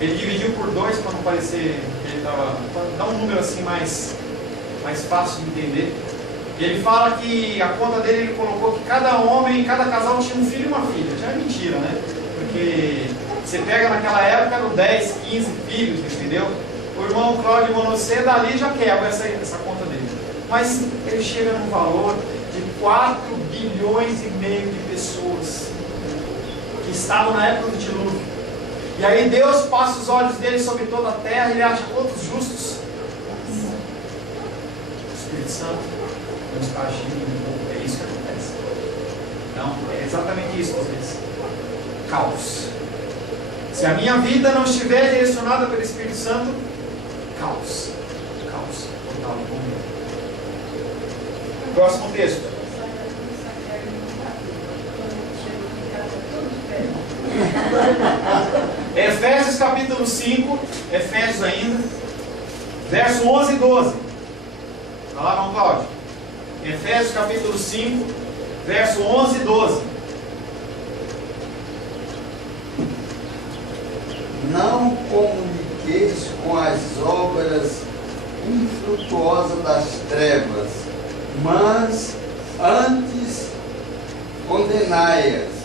ele dividiu por 2 para não parecer que ele estava... para dar um número assim mais fácil de entender. E ele fala que a conta dele, ele colocou que cada homem, cada casal tinha um filho e uma filha. Já é mentira, né? Porque você pega naquela época, eram 10, 15 filhos, entendeu? O irmão Cláudio Monocê, dali já quebra essa conta dele. Mas ele chega num valor de 4 bilhões e meio de pessoas que estavam na época do dilúvio. E aí Deus passa os olhos dele sobre toda a terra e ele acha quantos justos? O Espírito Santo não está agindo um pouco. É isso que acontece. Então, é exatamente isso às vezes. Caos. Se a minha vida não estiver direcionada pelo Espírito Santo, caos. Caos total. Próximo texto. Efésios capítulo 5, Efésios ainda, verso 11 e 12. Vai lá, irmão Cláudio. Efésios capítulo 5, verso 11 e 12. Não comuniqueis com as obras infrutuosas das trevas, mas antes condenai-as.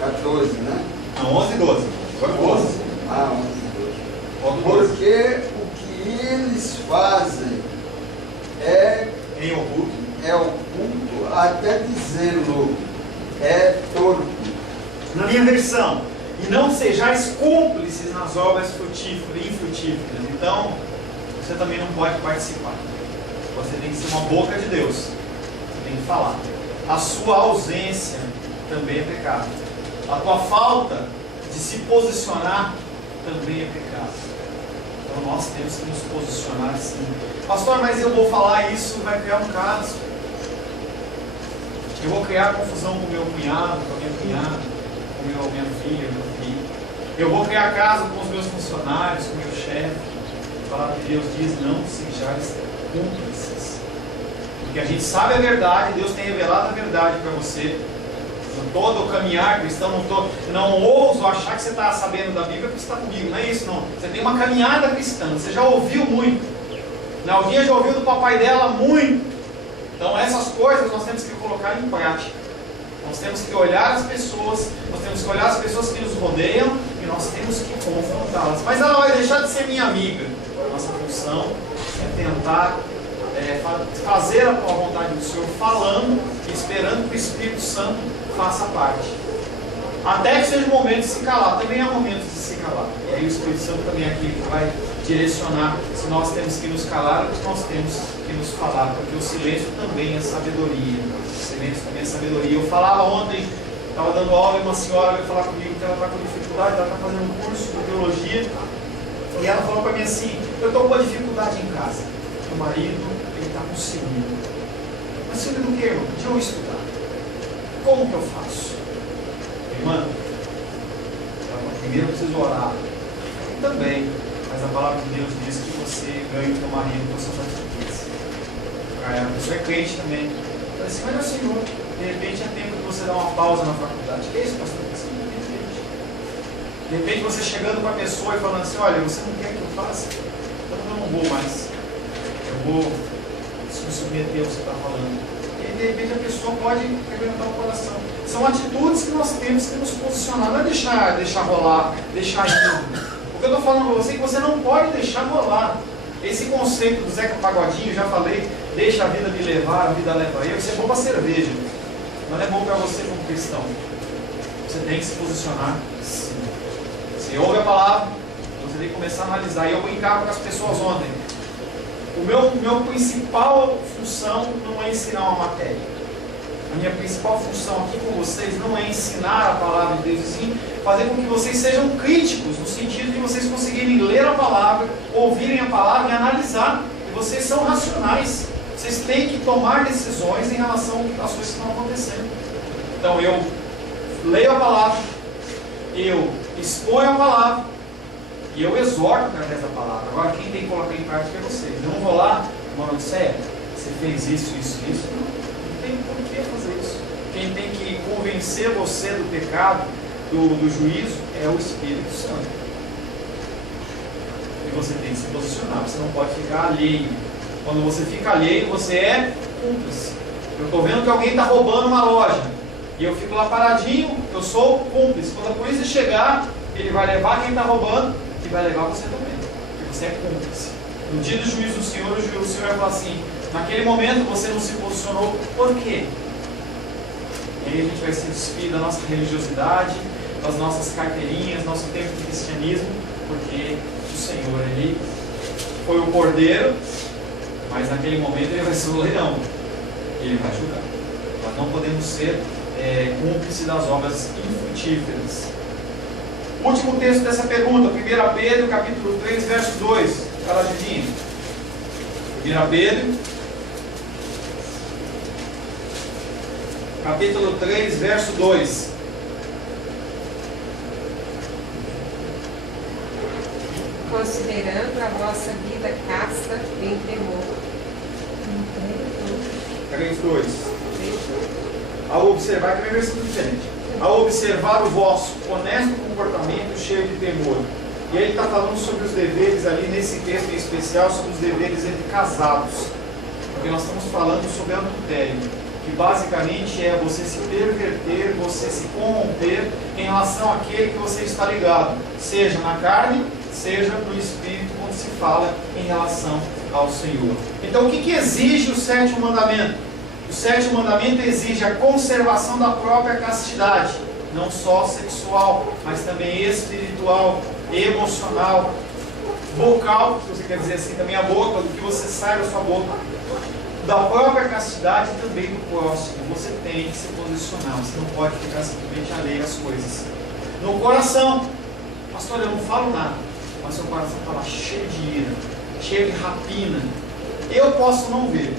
14, né? Não, 11 e 12. Agora 12. 11 e 12. Porque o que eles fazem é oculto, até dizendo é torto. Na minha versão, e não sejais cúmplices nas obras frutíferas e infrutíferas. Então, você também não pode participar. Você tem que ser uma boca de Deus. Você tem que falar. A sua ausência também é pecado. A tua falta de se posicionar também é pecado. Então nós temos que nos posicionar sim. Pastor, mas eu vou falar isso, vai criar um caso. Eu vou criar confusão com meu cunhado, com a minha cunhada, com minha filha, meu filho. Eu vou criar caso com os meus funcionários, com o meu chefe. A palavra de Deus diz, não sejais cúmplices. Porque a gente sabe a verdade, Deus tem revelado a verdade para você. Todo o caminhar cristão, não ouso achar que você está sabendo da Bíblia porque você está comigo, não é isso não. Você tem uma caminhada cristã, você já ouviu muito. Alguém já ouviu do papai dela muito. Então essas coisas nós temos que colocar em prática. Nós temos que olhar as pessoas, nós temos que olhar as pessoas que nos rodeiam e nós temos que confrontá-las. Mas ela vai deixar de ser minha amiga. Nossa função é tentar fazer a tua vontade do Senhor, falando e esperando que o Espírito Santo faça parte. Até que seja o momento de se calar. Também há momentos de se calar. E aí o Espírito Santo também é aquele que vai direcionar se nós temos que nos calar ou se nós temos que nos falar. Porque o silêncio também é sabedoria. O silêncio também é sabedoria. Eu falava ontem, estava dando aula e uma senhora veio falar comigo que ela está com dificuldade, ela está fazendo um curso de teologia. E ela falou para mim assim, eu estou com uma dificuldade em casa. Meu marido, ele está conseguindo. Mas se ele não quer, irmão, deixa eu estudar. Como que eu faço? Irmã, primeiro eu preciso orar. Eu também, mas a palavra de Deus diz que você ganha o teu marido com a sua satisfação. A pessoa é crente também. Eu falei assim, mas meu Senhor, de repente é tempo de você dar uma pausa na faculdade. Que é isso, pastor? De repente você chegando para a pessoa e falando assim, olha, você não quer que eu faça? Então eu não vou mais. Eu vou me submeter ao que você está falando. E aí de repente a pessoa pode quebrantar o coração. São atitudes que nós temos que nos posicionar, não é deixar rolar, deixar ir. O que eu estou falando para você é que você não pode deixar rolar. Esse conceito do Zeca Pagodinho, já falei, deixa a vida me levar, a vida leva eu, isso é bom para cerveja, mas não é bom para você como cristão. Você tem que se posicionar sim. Você ouve a palavra, você tem que começar a analisar. E eu brincava com as pessoas ontem. O meu principal função não é ensinar uma matéria. A minha principal função aqui com vocês não é ensinar a palavra de Deus, e sim fazer com que vocês sejam críticos, no sentido de vocês conseguirem ler a palavra, ouvirem a palavra e analisar. E vocês são racionais. Vocês têm que tomar decisões em relação às coisas que estão acontecendo. Então eu leio a palavra, eu exponho a palavra e eu exorto através da palavra. Agora quem tem que colocar em prática é vocês. Eu não vou lá, mano, sério, você fez isso. Não tem por que fazer isso. Quem tem que convencer você do pecado, do juízo, é o Espírito Santo. E você tem que se posicionar, você não pode ficar alheio. Quando você fica alheio, você é cúmplice. Eu estou vendo que alguém está roubando uma loja, e eu fico lá paradinho, eu sou cúmplice. Quando a polícia chegar, ele vai levar quem está roubando, e vai levar você também, porque você é cúmplice. No dia do juízo do Senhor, o Senhor vai falar assim: naquele momento você não se posicionou, por quê? E aí a gente vai se despir da nossa religiosidade, das nossas carteirinhas, nosso tempo de cristianismo, porque o Senhor, Ele foi o cordeiro, mas naquele momento Ele vai ser o leão, e Ele vai julgar. Nós não podemos ser cúmplices das obras infrutíferas. Último texto dessa pergunta, 1 Pedro, capítulo 3, verso 2. Fala, Judinho. 1 Pedro, capítulo 3, verso 2. Considerando a vossa vida casta em temor. 3:2. Ao observar, que é uma versão diferente. Ao observar o vosso honesto comportamento cheio de temor. E aí ele está falando sobre os deveres ali, nesse texto em especial, sobre os deveres entre casados. Porque nós estamos falando sobre adultério, que basicamente é você se perverter, você se corromper em relação àquele que você está ligado, seja na carne, seja no espírito, quando se fala em relação ao Senhor. Então o que exige o sétimo mandamento? O sétimo mandamento exige a conservação da própria castidade, não só sexual, mas também espiritual, emocional, vocal, se você quer dizer assim, também a boca, do que você sai da sua boca, da própria castidade e também do próximo. Você tem que se posicionar, você não pode ficar simplesmente alheio às coisas. No coração, pastor, eu não falo nada, mas seu coração está lá cheio de ira, cheio de rapina. Eu posso não ver,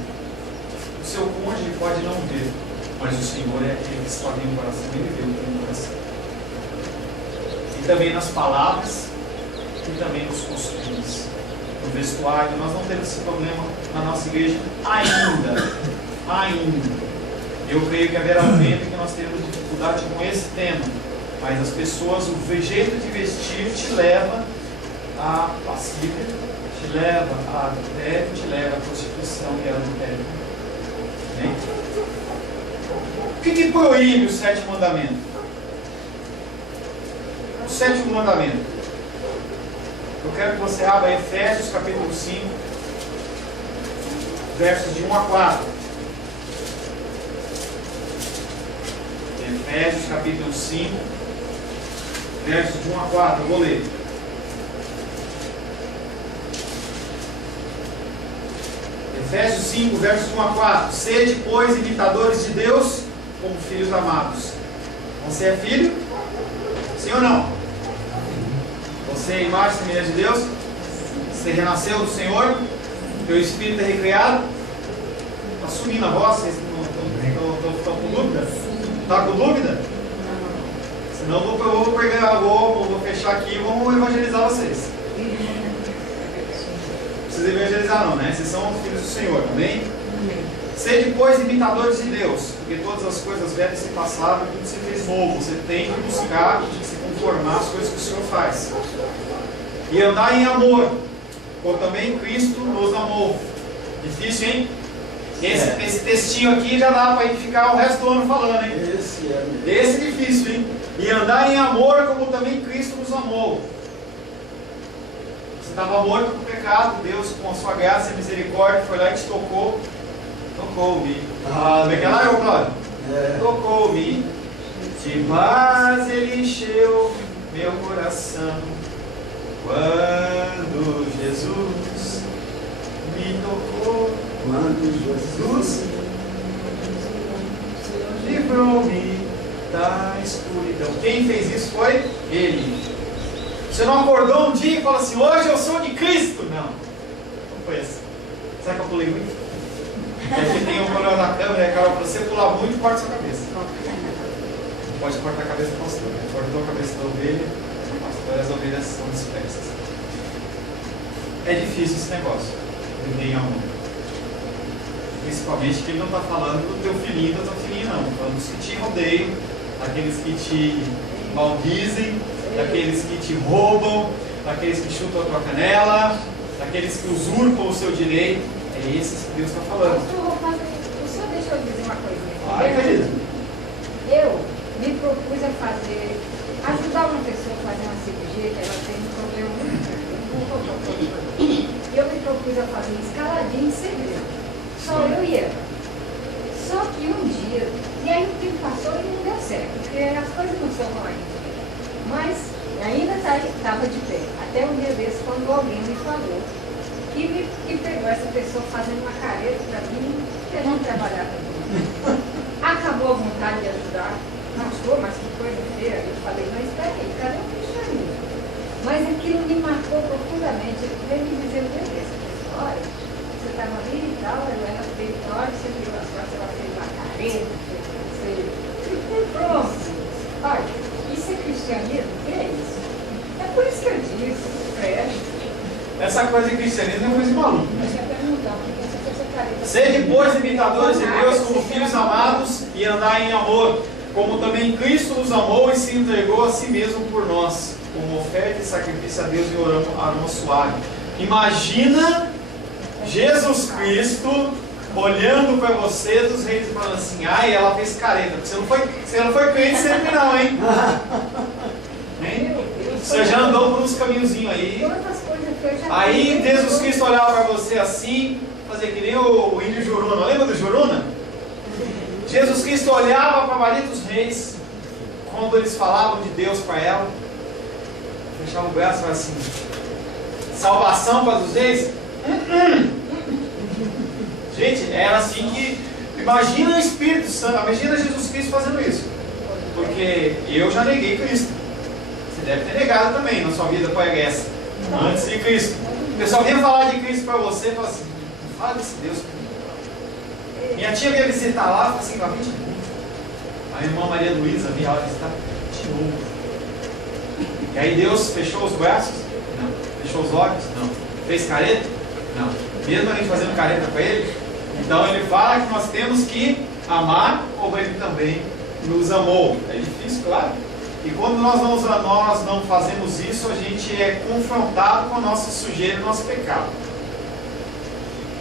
o seu cônjuge pode não ver, mas o Senhor é aquele que está dentro do coração, Ele vê o que tem no coração. E também nas palavras, e também nos costumes. No vestuário, nós não temos esse problema na nossa igreja ainda. Eu creio que haverá um momento que nós teremos dificuldade com esse tema, mas as pessoas, o jeito de vestir te leva à lascívia, te leva a adultério, te leva à prostituição e a adultério. Amém? O que proíbe o sétimo mandamento? O sétimo mandamento. Eu quero que você abra Efésios capítulo 5, versos de 1 a 4. Efésios capítulo 5, versos de 1 a 4. Eu vou ler. Efésios 5, versos 1 a 4. Sede, pois, imitadores de Deus, como filhos amados. Você é filho? Sim ou não? Você é imagem e semelhança de Deus? Você renasceu do Senhor? Teu espírito é recriado? Está subindo a voz? Vocês estão com dúvida? Está com dúvida? Senão eu vou pegar, vou fechar aqui e vamos evangelizar vocês. Não precisa evangelizar não, né? Vocês são os filhos do Senhor, amém? Sede, pois, imitadores de Deus, porque todas as coisas velhas se passaram e tudo se fez novo. Você tem que buscar e se conformar às coisas que o Senhor faz. E andar em amor, como também Cristo nos amou. Difícil, hein? Esse textinho aqui já dá para ficar o resto do ano falando, hein? Esse é mesmo. Esse é difícil, hein? E andar em amor como também Cristo nos amou. Você estava morto com o pecado, Deus com a sua graça e misericórdia foi lá e te tocou. Tocou-me. Como é que é lá, meu Cláudio? Tocou-me. De paz ele encheu meu coração. Quando Jesus me tocou. Quando Jesus livrou-me da escuridão. Quem fez isso foi Ele. Você não acordou um dia e falou assim: hoje eu sou de Cristo? Não. Não foi assim. Será que eu pulei muito? É que tem um problema na câmera, Carol, para você pular muito, corta sua cabeça. Não pode cortar a cabeça do pastor. Cortou a cabeça da ovelha, pastor, as ovelhas são dispersas. É difícil esse negócio. Viver em amor. Principalmente que ele não está falando do teu filhinho e da tua filhinha, não. Está falando dos que te rodeiam, daqueles que te maldizem, daqueles que te roubam, daqueles que chutam a tua canela, daqueles que usurpam o seu direito. É esses que Deus está falando. O senhor deixa eu dizer uma coisinha. Ai, querida. Eu me propus a ajudar uma pessoa a fazer uma cirurgia que ela tem um problema muito grande. E eu me propus a fazer escaladinho em segredo. Só eu e ela. Só que um dia, e aí o tempo passou e não deu certo, porque as coisas não são como ainda. Mas ainda estava de pé. Até um dia desse, quando alguém me falou que pegou essa pessoa fazendo uma careta para mim, que eu não trabalhava comigo. Acabou a vontade de ajudar. Não sou, mas que coisa feia. Eu falei, mas espera aí, cadê o cristianismo? Mas aquilo me marcou profundamente. Ele veio me dizer, meu Deus, olha, você estava ali e tal, ela veio na hora, você viu as coisas, ela fez uma careta, você... Pronto. Olha, isso é cristianismo? O que é isso? É por isso que eu disse, preste. Essa coisa de cristianismo é uma coisa de maluco. Mas eu perguntar, porque você fez essa careta... Sede, pois, imitadores de Deus como filhos amados e andar em amor, como também Cristo nos amou e se entregou a si mesmo por nós, como oferta e sacrifício a Deus e aroma suave. Imagina Jesus Cristo olhando para você dos reis e falando assim: ai, ela fez careta, porque você não foi crente sempre não, hein? Hein? Você já andou por uns caminhozinhos aí. Aí Jesus Cristo olhava para você assim, fazia que nem o índio Juruna. Lembra do Juruna? Jesus Cristo olhava para Maria dos Reis, quando eles falavam de Deus para ela, fechava o braço e falava assim: salvação para os reis? Gente, era assim que... Imagina o Espírito Santo, imagina Jesus Cristo fazendo isso. Porque eu já neguei Cristo. Você deve ter negado também na sua vida pregressa, antes de Cristo. O pessoal vem falar de Cristo para você e fala assim: não fala desse Deus. Minha tia veio visitar lá e falou assim: vai de novo. A irmã Maria Luísa veio lá visitar de novo. E aí Deus fechou os braços? Não. Fechou os olhos? Não. Fez careta? Não. Mesmo a gente fazendo careta para ele? Então ele fala que nós temos que amar como ele também nos amou. É difícil, claro. E quando nós não fazemos isso, a gente é confrontado com a nossa sujeira e o nosso pecado.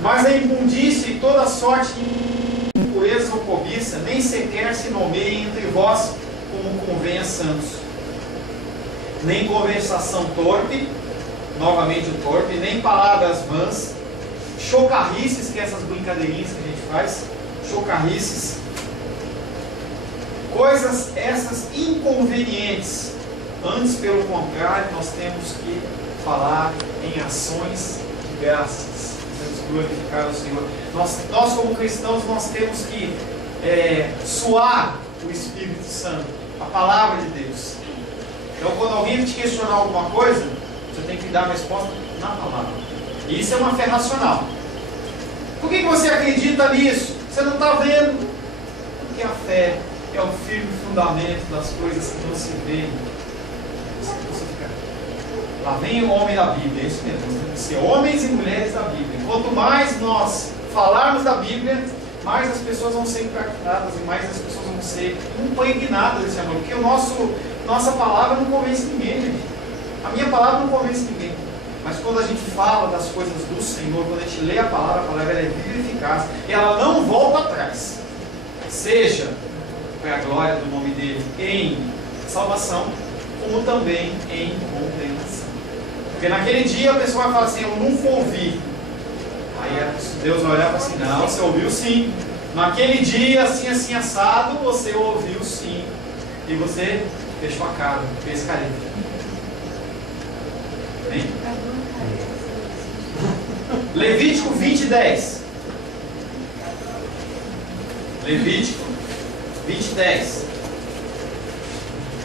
Mas a impundícia e toda sorte de impureza ou cobiça nem sequer se nomeiem entre vós como convém a santos. Nem conversação torpe, novamente o torpe, nem palavras vãs, chocarrices, que é essas brincadeirinhas que a gente faz, chocarrices, coisas essas inconvenientes. Antes, pelo contrário, nós temos que falar em ações de graças, temos que glorificar o Senhor. Nós como cristãos, nós temos que suar o Espírito Santo, a palavra de Deus. Então, quando alguém te questionar alguma coisa, você tem que dar a resposta na palavra. E isso é uma fé racional. Por que você acredita nisso? Você não está vendo? Porque a fé é o firme fundamento das coisas que não se veem. Você fica... Lá vem o homem da Bíblia, é isso mesmo. Nós temos que ser homens e mulheres da Bíblia. Quanto mais nós falarmos da Bíblia, mais as pessoas vão ser impactadas e mais as pessoas vão ser impregnadas desse amor. Porque nossa palavra não convence ninguém, gente. A minha palavra não convence ninguém. Mas quando a gente fala das coisas do Senhor, quando a gente lê a palavra ela é viva e eficaz, e ela não volta atrás. Seja para a glória do nome dele em salvação, como também em condenação. Porque naquele dia a pessoa vai falar assim, eu nunca ouvi. Aí Deus vai olhar e falar assim, não, você ouviu sim. Naquele dia, assim, assim, assado, você ouviu sim. E você fechou a cara, fez careta. Amém? Levítico 20:10. Levítico 20:10.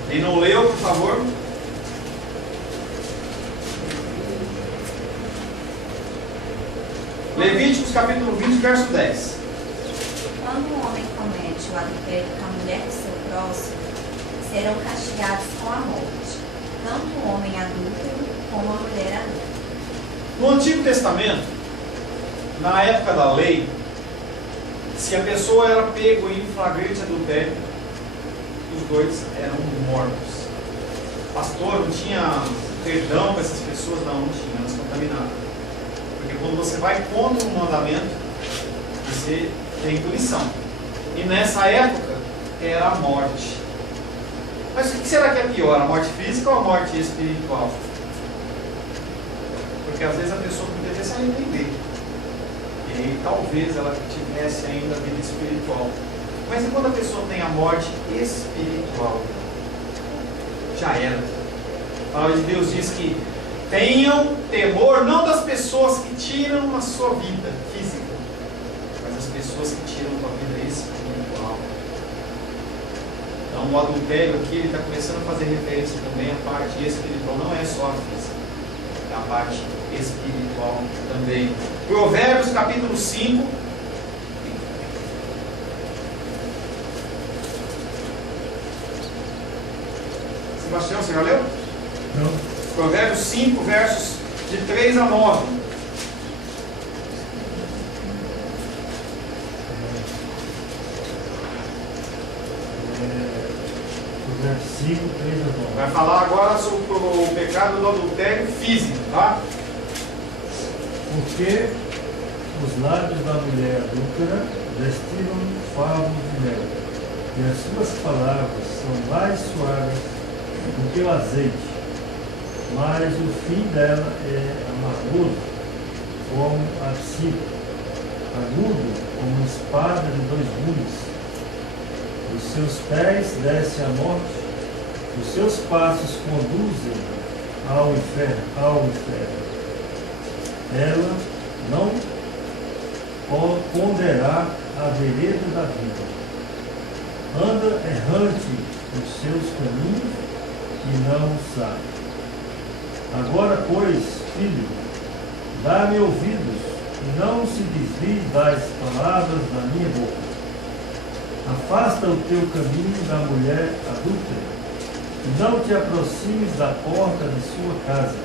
Quem não leu, por favor. Levíticos capítulo 20, verso 10. Quando um homem comete o adultério com a mulher do seu próximo, serão castigados com a morte, tanto o homem adúltero como a mulher adúltera. No Antigo Testamento, na época da lei, se a pessoa era pego em flagrante adultério, os dois eram mortos. Pastor, não tinha perdão para essas pessoas? Não tinha, elas contaminadas. Porque quando você vai contra um mandamento, você tem punição. E nessa época, era a morte. Mas o que será que é pior, a morte física ou a morte espiritual? Porque às vezes a pessoa poderia se arrepender. E aí, talvez ela tivesse ainda a vida espiritual. Mas e quando a pessoa tem a morte espiritual? Já era. A palavra de Deus diz que tenham temor não das pessoas que tiram a sua vida física, mas das pessoas que tiram a sua vida espiritual. Então o adultério aqui, ele está começando a fazer referência também à parte espiritual, não é só a física, é a parte espiritual também. Provérbios capítulo 5. Sebastião, você já leu? Não. Provérbios 5, versos de 3 a 9. Provérbios 5, 3 a 9. Vai falar agora sobre o pecado do adultério físico, tá? Porque os lábios da mulher adúltera destilam favos de mel, e as suas palavras são mais suaves do que o azeite, mas o fim dela é amargoso, como a psique, agudo como uma espada de 2 gumes. Os seus pés descem à morte, os seus passos conduzem ao inferno. Ela não ponderará a vereda da vida. Anda errante nos seus caminhos e não o sabe. Agora, pois, filho, dá-me ouvidos e não se desvie das palavras da minha boca. Afasta o teu caminho da mulher adúltera e não te aproximes da porta de sua casa,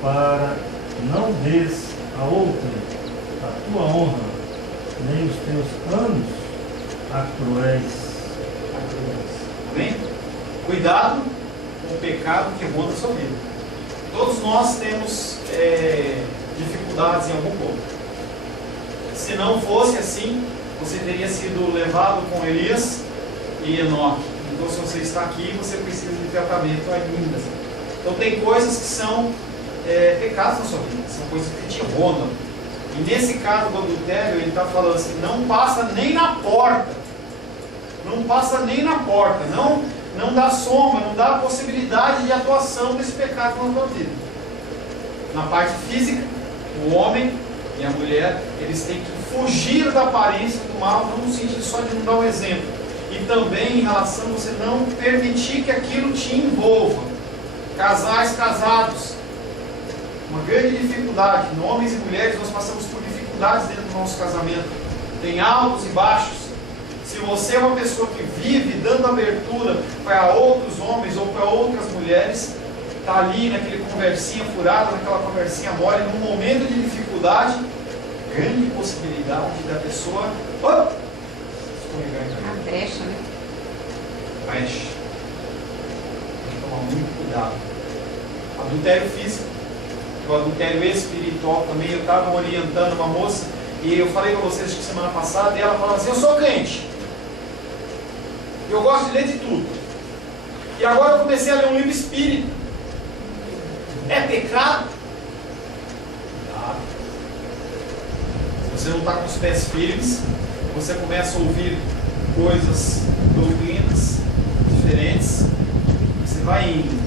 para não des a outra a tua honra, nem os teus anos a cruéis. Amém? Cuidado com o pecado que ronda a sua vida. Todos nós temos dificuldades em algum ponto. Se não fosse assim, você teria sido levado com Elias e Enoque. Então, se você está aqui, você precisa de tratamento ainda. Então, tem coisas que são pecados na sua vida, são coisas que te rondam. E nesse caso do adultério, ele está falando assim: não passa nem na porta, não passa nem na porta, não dá sombra, não dá possibilidade de atuação desse pecado na tua vida. Na parte física, o homem e a mulher, eles têm que fugir da aparência do mal, não no sentido só de não dar um exemplo, e também em relação a você não permitir que aquilo te envolva. Casais casados, uma grande dificuldade, homens e mulheres, nós passamos por dificuldades dentro do nosso casamento, tem altos e baixos. Se você é uma pessoa que vive dando abertura para outros homens ou para outras mulheres, está ali naquele conversinha furada, naquela conversinha mole, num momento de dificuldade, grande possibilidade da pessoa escorregar em A brecha, né? brecha. Tem que tomar muito cuidado. Adultério físico, do adultério espiritual também. Eu estava orientando uma moça, e eu falei para vocês que semana passada, e ela falava assim: eu sou crente, eu gosto de ler de tudo, e agora eu comecei a ler um livro espírita. É pecado? Se você não está com os pés firmes, você começa a ouvir coisas, doutrinas diferentes, você vai indo,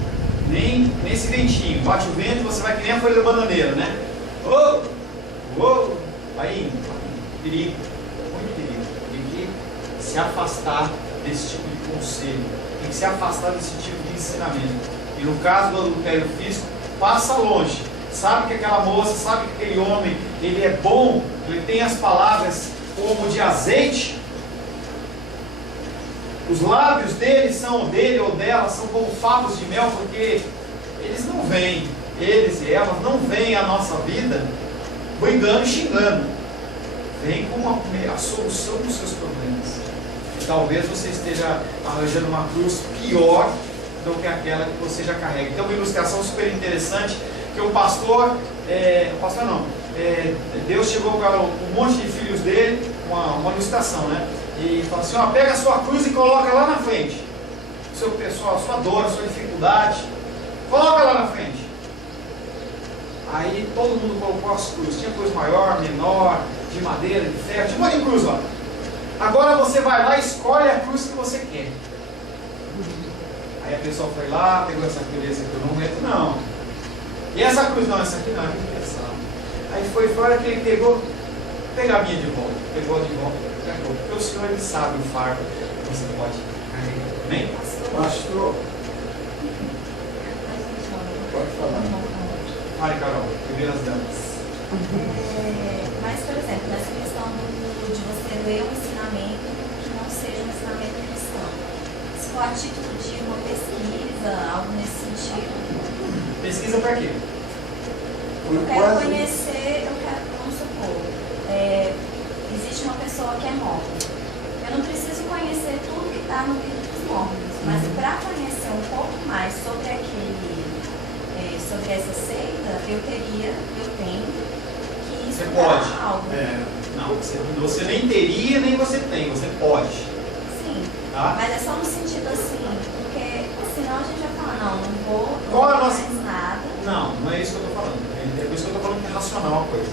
nem nesse ventinho, bate o vento, você vai que nem a folha da bananeira, né? Vai indo, perigo, muito perigo. Tem que se afastar desse tipo de conselho, tem que se afastar desse tipo de ensinamento. E no caso do adultério físico, passa longe. Sabe que aquela moça, sabe que aquele homem, ele é bom, ele tem as palavras como de azeite. Os lábios dele ou dela são como favos de mel, porque eles não veem, eles e elas não veem a nossa vida brigando e xingando. Vem com a solução dos seus problemas. E talvez você esteja arranjando uma cruz pior do que aquela que você já carrega. Então, uma ilustração super interessante, que o pastor, Deus chegou para um monte de filhos dele, uma ilustração, né? E falou assim: ó, pega a sua cruz e coloca lá na frente. O seu pessoal, a sua dor, a sua dificuldade, coloca lá na frente. Aí todo mundo colocou as cruzes. Tinha cruz maior, menor, de madeira, de ferro, tinha um monte de cruz lá. Agora você vai lá e escolhe a cruz que você quer. Aí a pessoa foi lá, pegou essa cruz, essa cruz, não meto não. E essa cruz não, essa aqui não, que pensava. Aí foi fora que ele pegou, pega a minha de volta, pegou de volta, pegou. Porque o Senhor, ele sabe o fardo que você pode carregar. Amém? Pastor, pode falar. Fale, Carol, primeiras damas. Mas, por exemplo, nessa questão de você ler um ensinamento que não seja um ensinamento cristão, se for a título de uma pesquisa, algo nesse sentido. Pesquisa para quê? Eu quero conhecer, vamos supor, existe uma pessoa que é mormon. Eu não preciso conhecer tudo que está no livro dos mormons, mas para conhecer um pouco mais sobre sobre essa seita, eu tenho que Você estudar pode. algo. Não, você nem teria, nem você tem, você pode. Sim, Tá? mas é só no sentido assim, porque senão a gente vai falar, não vou Qual é a mais nossa... nada. Não é isso que eu estou falando. É por isso que eu estou falando que é racional a coisa.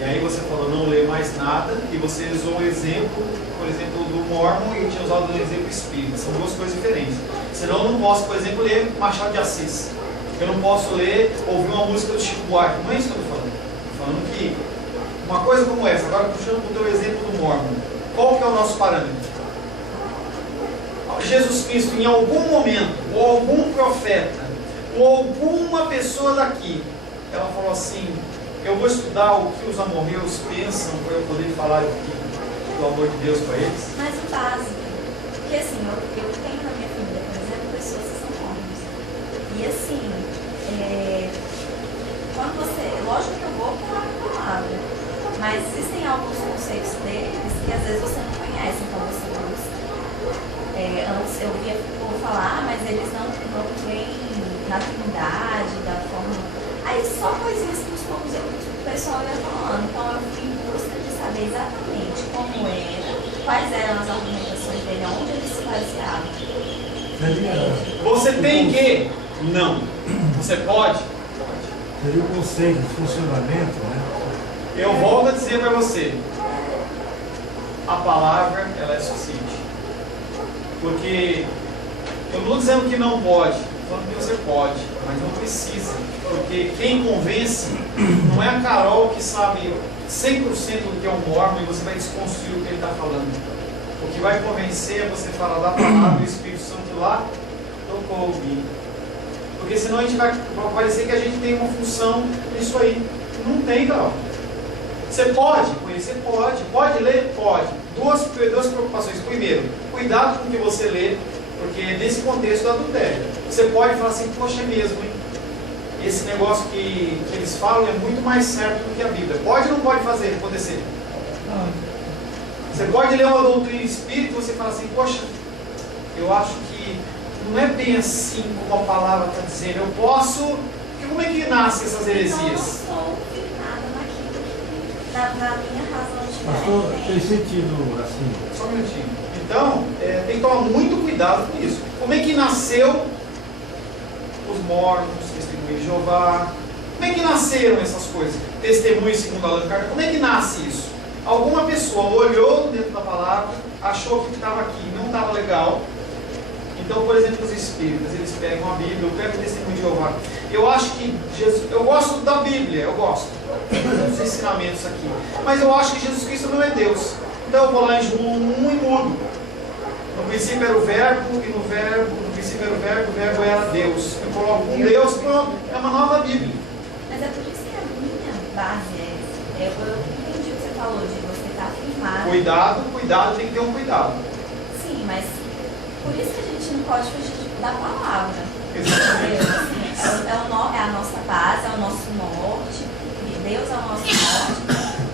E aí você falou não ler mais nada, e você usou o exemplo, por exemplo, do Mormon, e eu tinha usado o exemplo espírita. São duas coisas diferentes. Senão eu não posso, por exemplo, ler Machado de Assis. Eu não posso ouvir uma música do Chico Buarque. Não é isso que eu estou falando. Estou falando que uma coisa como essa, agora puxando para o teu exemplo do Mormon, qual que é o nosso parâmetro? Jesus Cristo, em algum momento, ou algum profeta, ou alguma pessoa daqui, ela falou assim: eu vou estudar o que os amorreus pensam para eu poder falar do amor de Deus para eles. Mas o básico, porque assim, eu tenho na minha família, por exemplo, pessoas que são mormons. E assim, quando lógico que eu vou falar a palavra, mas existem alguns conceitos deles que às vezes você não conhece, então você busca. Antes eu via o povo falar, mas eles não creem na Trindade, da forma. Aí só coisinhas que o pessoal ia falando. Então eu fui em busca de saber exatamente como era, quais eram as argumentações dele, onde ele se baseava. Você tem que? Não. Você pode? Seria o conceito de funcionamento, né? Eu volto a dizer para você, a palavra, ela é suficiente. Porque eu não estou dizendo que não pode, estou falando que você pode, mas não precisa. Porque quem convence não é a Carol que sabe 100% do que é um Mormon e você vai desconstruir o que ele está falando. O que vai convencer é você falar da palavra, o Espírito Santo lá tocou ouvir. Porque senão a gente vai parecer que a gente tem uma função nisso aí. Não tem, Carol. Você pode conhecer? Pode. Pode ler? Pode. Duas preocupações. Primeiro, cuidado com o que você lê, porque nesse contexto do adultério, você pode falar assim: poxa, é mesmo, hein? Esse negócio que eles falam é muito mais certo do que a Bíblia. Pode ou não pode acontecer? Você pode ler uma doutrina espírita e você fala assim: poxa, eu acho que não é bem assim como a palavra está dizendo. Eu posso... Porque Porque como é que nascem essas heresias? Eu não estou firmada naquilo que, na minha razão de Pastor, fé. tem sentido assim? Só um minutinho. Então, tem que tomar muito cuidado com isso. Como é que nasceu os mormons, testemunhos de Jeová? Como é que nasceram essas coisas? Testemunhos segundo Allan Kardec. Como é que nasce isso? Alguma pessoa olhou dentro da palavra, achou que estava aqui, não estava legal. Então, por exemplo, os espíritas, eles pegam a Bíblia, eu pego o testemunho de Jeová. Eu acho que Jesus, eu gosto da Bíblia, eu gosto dos ensinamentos aqui. Mas eu acho que Jesus Cristo não é Deus. Então eu vou lá em João 1 e mudo. No princípio era o verbo, e no princípio era o verbo era Deus. Eu coloco um Deus, pronto, é uma nova Bíblia. Mas é por isso que a minha base é essa. Eu entendi o que você falou, de você estar firmado. Cuidado, tem que ter um cuidado. Sim, mas por isso que a gente não pode fugir da palavra. Exatamente. É a nossa base, é o nosso norte, Deus é o nosso norte.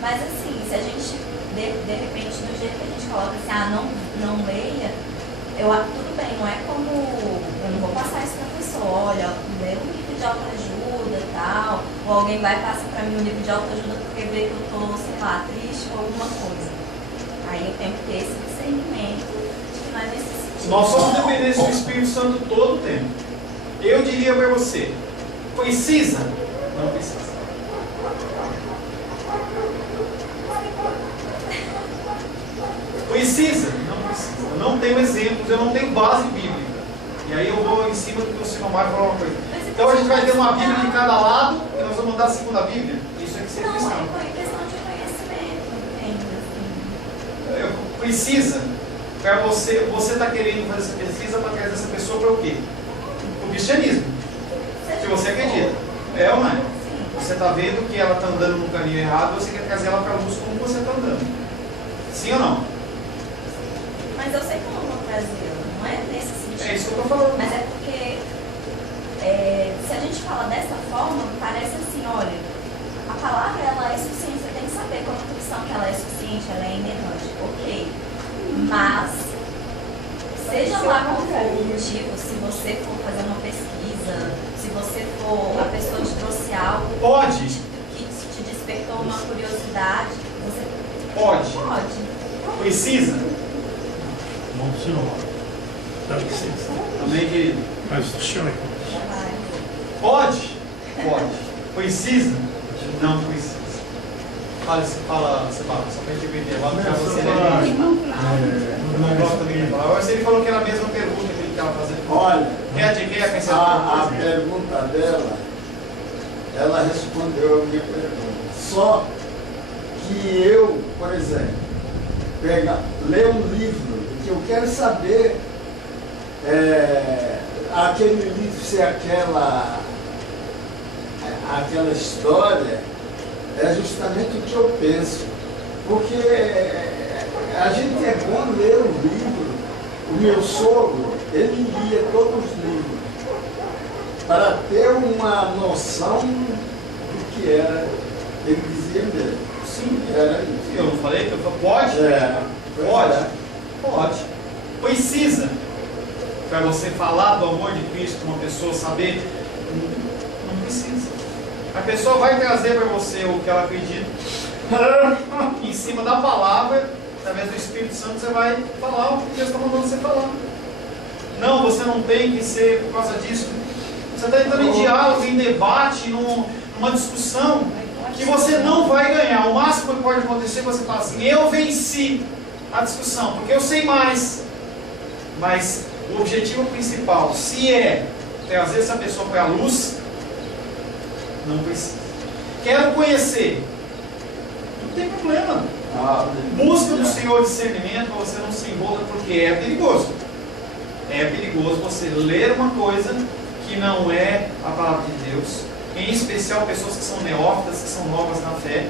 Mas assim, se a gente, de repente, do jeito que a gente coloca assim, não leia, tudo bem, não é como, eu não vou passar isso para a pessoa, olha, lê um livro de autoajuda e tal, ou alguém vai passar para mim um livro de autoajuda porque vê que eu estou, sei lá, triste ou alguma coisa. Aí eu tenho que ter esse discernimento de que não é nesse sentido. Nós somos dependentes do Espírito Santo todo o tempo. Eu diria para você, precisa? Não precisa. Precisa? Não precisa. Eu não tenho exemplos, eu não tenho base bíblica. E aí eu vou em cima do que o senhor vai falar uma coisa. Então a gente vai ter uma Bíblia de cada lado e nós vamos dar a segunda Bíblia. Isso é que ser cristão. Não, é questão de conhecimento, entende? Precisa. Para você está querendo fazer essa pesquisa para trazer essa pessoa para o quê? Para o cristianismo. Se você acredita. É ou não é? Você está vendo que ela está andando no caminho errado, você quer trazer ela para a luz como você está andando. Sim ou não? Mas eu sei que eu não vou trazer, não é nesse sentido. É isso que eu estou falando. Mas é porque se a gente fala dessa forma, parece assim, olha, a palavra ela é suficiente, você tem que saber como cristão que ela é suficiente, ela é inerrante, ok. Mas, seja lá qual for o motivo, se você for fazer uma pesquisa, se você for, a pessoa te trouxe algo Pode. que te despertou uma curiosidade, você Pode. Precisa? Bom, senhor. Dá licença. Amém, querido? Mas o senhor é Pode? Pode. Precisa? Não precisa. Fala, só para a gente ver intervalo, para você não gosta de falar. Agora, se ele falou que era a mesma pergunta que ele estava fazendo. Olha, Quer pensar a pergunta dela, ela respondeu a minha pergunta. Só que eu, por exemplo, ler um livro, que eu quero saber aquele livro, se aquela história é justamente o que eu penso. Porque a gente é bom ler um livro. O meu sogro, ele lia todos os livros para ter uma noção do que era. Ele dizia mesmo. Sim, Era isso. eu não falei? Eu falei, pode? Pode. Precisa. Para você falar do amor de Cristo para uma pessoa saber, não precisa. A pessoa vai trazer para você o que ela acredita. Em cima da palavra, através do Espírito Santo, você vai falar o que Deus está mandando você falar. Não, você não tem que ser por causa disso. Você está entrando em diálogo, em debate, numa discussão que você não vai ganhar. O máximo que pode acontecer é você falar assim, eu venci a discussão, porque eu sei mais. Mas o objetivo principal, se é trazer essa pessoa para a luz, não precisa. Quero conhecer. Não tem problema. Busca do Senhor discernimento para você não se envolva, porque é perigoso. É perigoso você ler uma coisa que não é a palavra de Deus, em especial pessoas que são neófitas, que são novas na fé,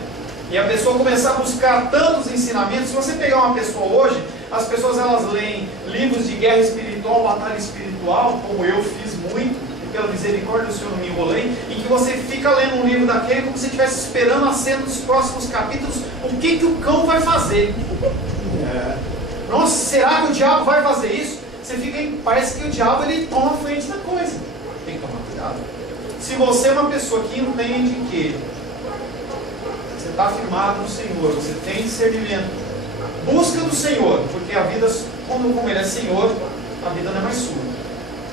e a pessoa começar a buscar tantos ensinamentos. Se você pegar uma pessoa hoje, as pessoas elas leem livros de guerra espiritual, batalha espiritual, como eu fiz muito, e pela misericórdia do Senhor não me enrolei, em que você fica lendo um livro daquele como se estivesse esperando a cena dos próximos capítulos, o que o cão vai fazer. Nossa, será que o diabo vai fazer isso? Você fica, parece que o diabo ele toma a frente da coisa. Tem que tomar cuidado. Se você é uma pessoa que entende que você está firmado no Senhor, você tem discernimento, busca do Senhor, porque a vida, como Ele é Senhor, a vida não é mais sua.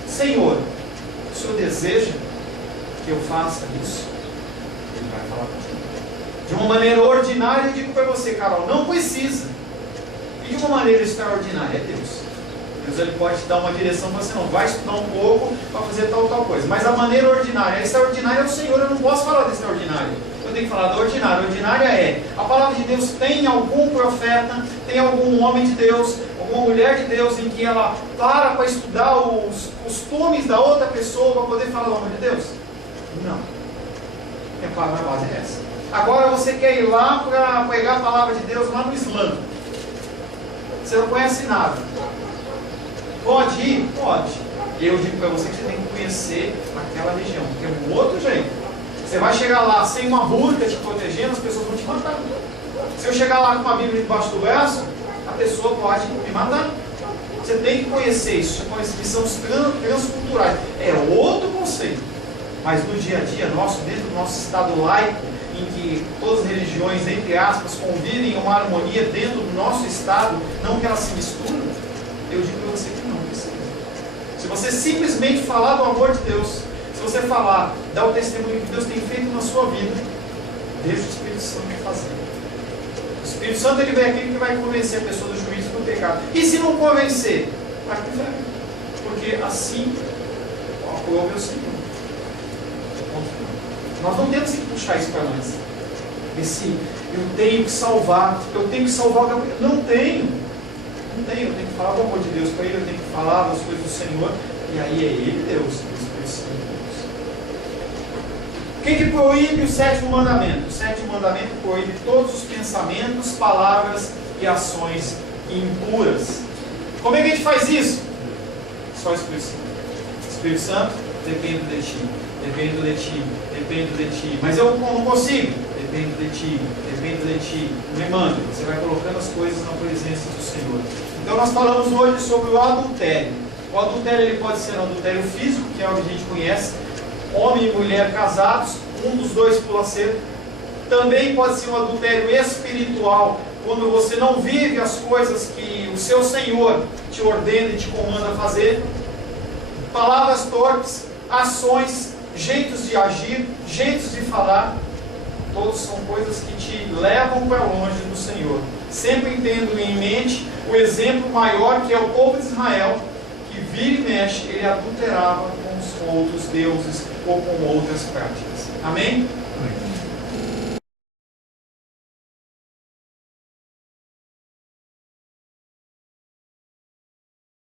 Senhor, o Senhor deseja que eu faça isso? Ele vai falar contigo. De uma maneira ordinária, eu digo para você, Carol, não precisa. E de uma maneira extraordinária, é Deus. Deus ele pode te dar uma direção, você não vai estudar um pouco para fazer tal coisa. Mas a maneira ordinária, a extraordinária é o Senhor, eu não posso falar da extraordinária. Eu tenho que falar da ordinária. A ordinária é, a palavra de Deus tem algum profeta, tem algum homem de Deus, alguma mulher de Deus em que ela para estudar os costumes da outra pessoa para poder falar do nome de Deus? Não. E a palavra base é essa. Agora você quer ir lá para pegar a palavra de Deus lá no Islã. Você não conhece nada. Pode ir? Pode. E eu digo para você que você tem que conhecer aquela região, porque é um outro jeito. Você vai chegar lá sem uma burca te protegendo, as pessoas vão te matar. Se eu chegar lá com uma Bíblia debaixo do braço, a pessoa pode me matar. Você tem que conhecer isso, que são os transculturais. É outro conceito. Mas no dia a dia nosso, dentro do nosso estado laico, em que todas as religiões, entre aspas, convivem em uma harmonia dentro do nosso estado, não que elas se misturam, eu digo para você que não precisa. Se você simplesmente falar do amor de Deus, se você falar, dar o testemunho que Deus tem feito na sua vida, deixa o Espírito Santo fazer. O Espírito Santo ele vem aqui que vai convencer a pessoa do juízo e do pecado. E se não convencer, vai para o inferno. Porque assim aprove o Senhor. Nós não temos que puxar isso para nós. Esse, eu tenho que salvar o Gabriel. Não tenho. Eu tenho que falar do amor de Deus para ele, eu tenho que falar das coisas do Senhor, e aí é ele Deus, o Espírito Santo de Deus. O que proíbe o sétimo mandamento? O sétimo mandamento proíbe todos os pensamentos, palavras e ações impuras. Como é que a gente faz isso? Só o Espírito Santo. Espírito Santo, dependo de ti. Dependo de ti, dependo de ti. Mas eu não consigo. Dependo de ti, dependo de ti. Me manda. Você vai colocando as coisas na presença do Senhor. Então nós falamos hoje sobre o adultério. O adultério ele pode ser um adultério físico, que é o que a gente conhece. Homem e mulher casados, um dos dois pula cerca. Também pode ser um adultério espiritual, quando você não vive as coisas que o seu Senhor te ordena e te comanda a fazer. Palavras torpes, ações, jeitos de agir, jeitos de falar, todos são coisas que te levam para longe do Senhor. Sempre tendo em mente o exemplo maior que é o povo de Israel, que vira e mexe, ele adulterava com os outros deuses ou com outras práticas. Amém?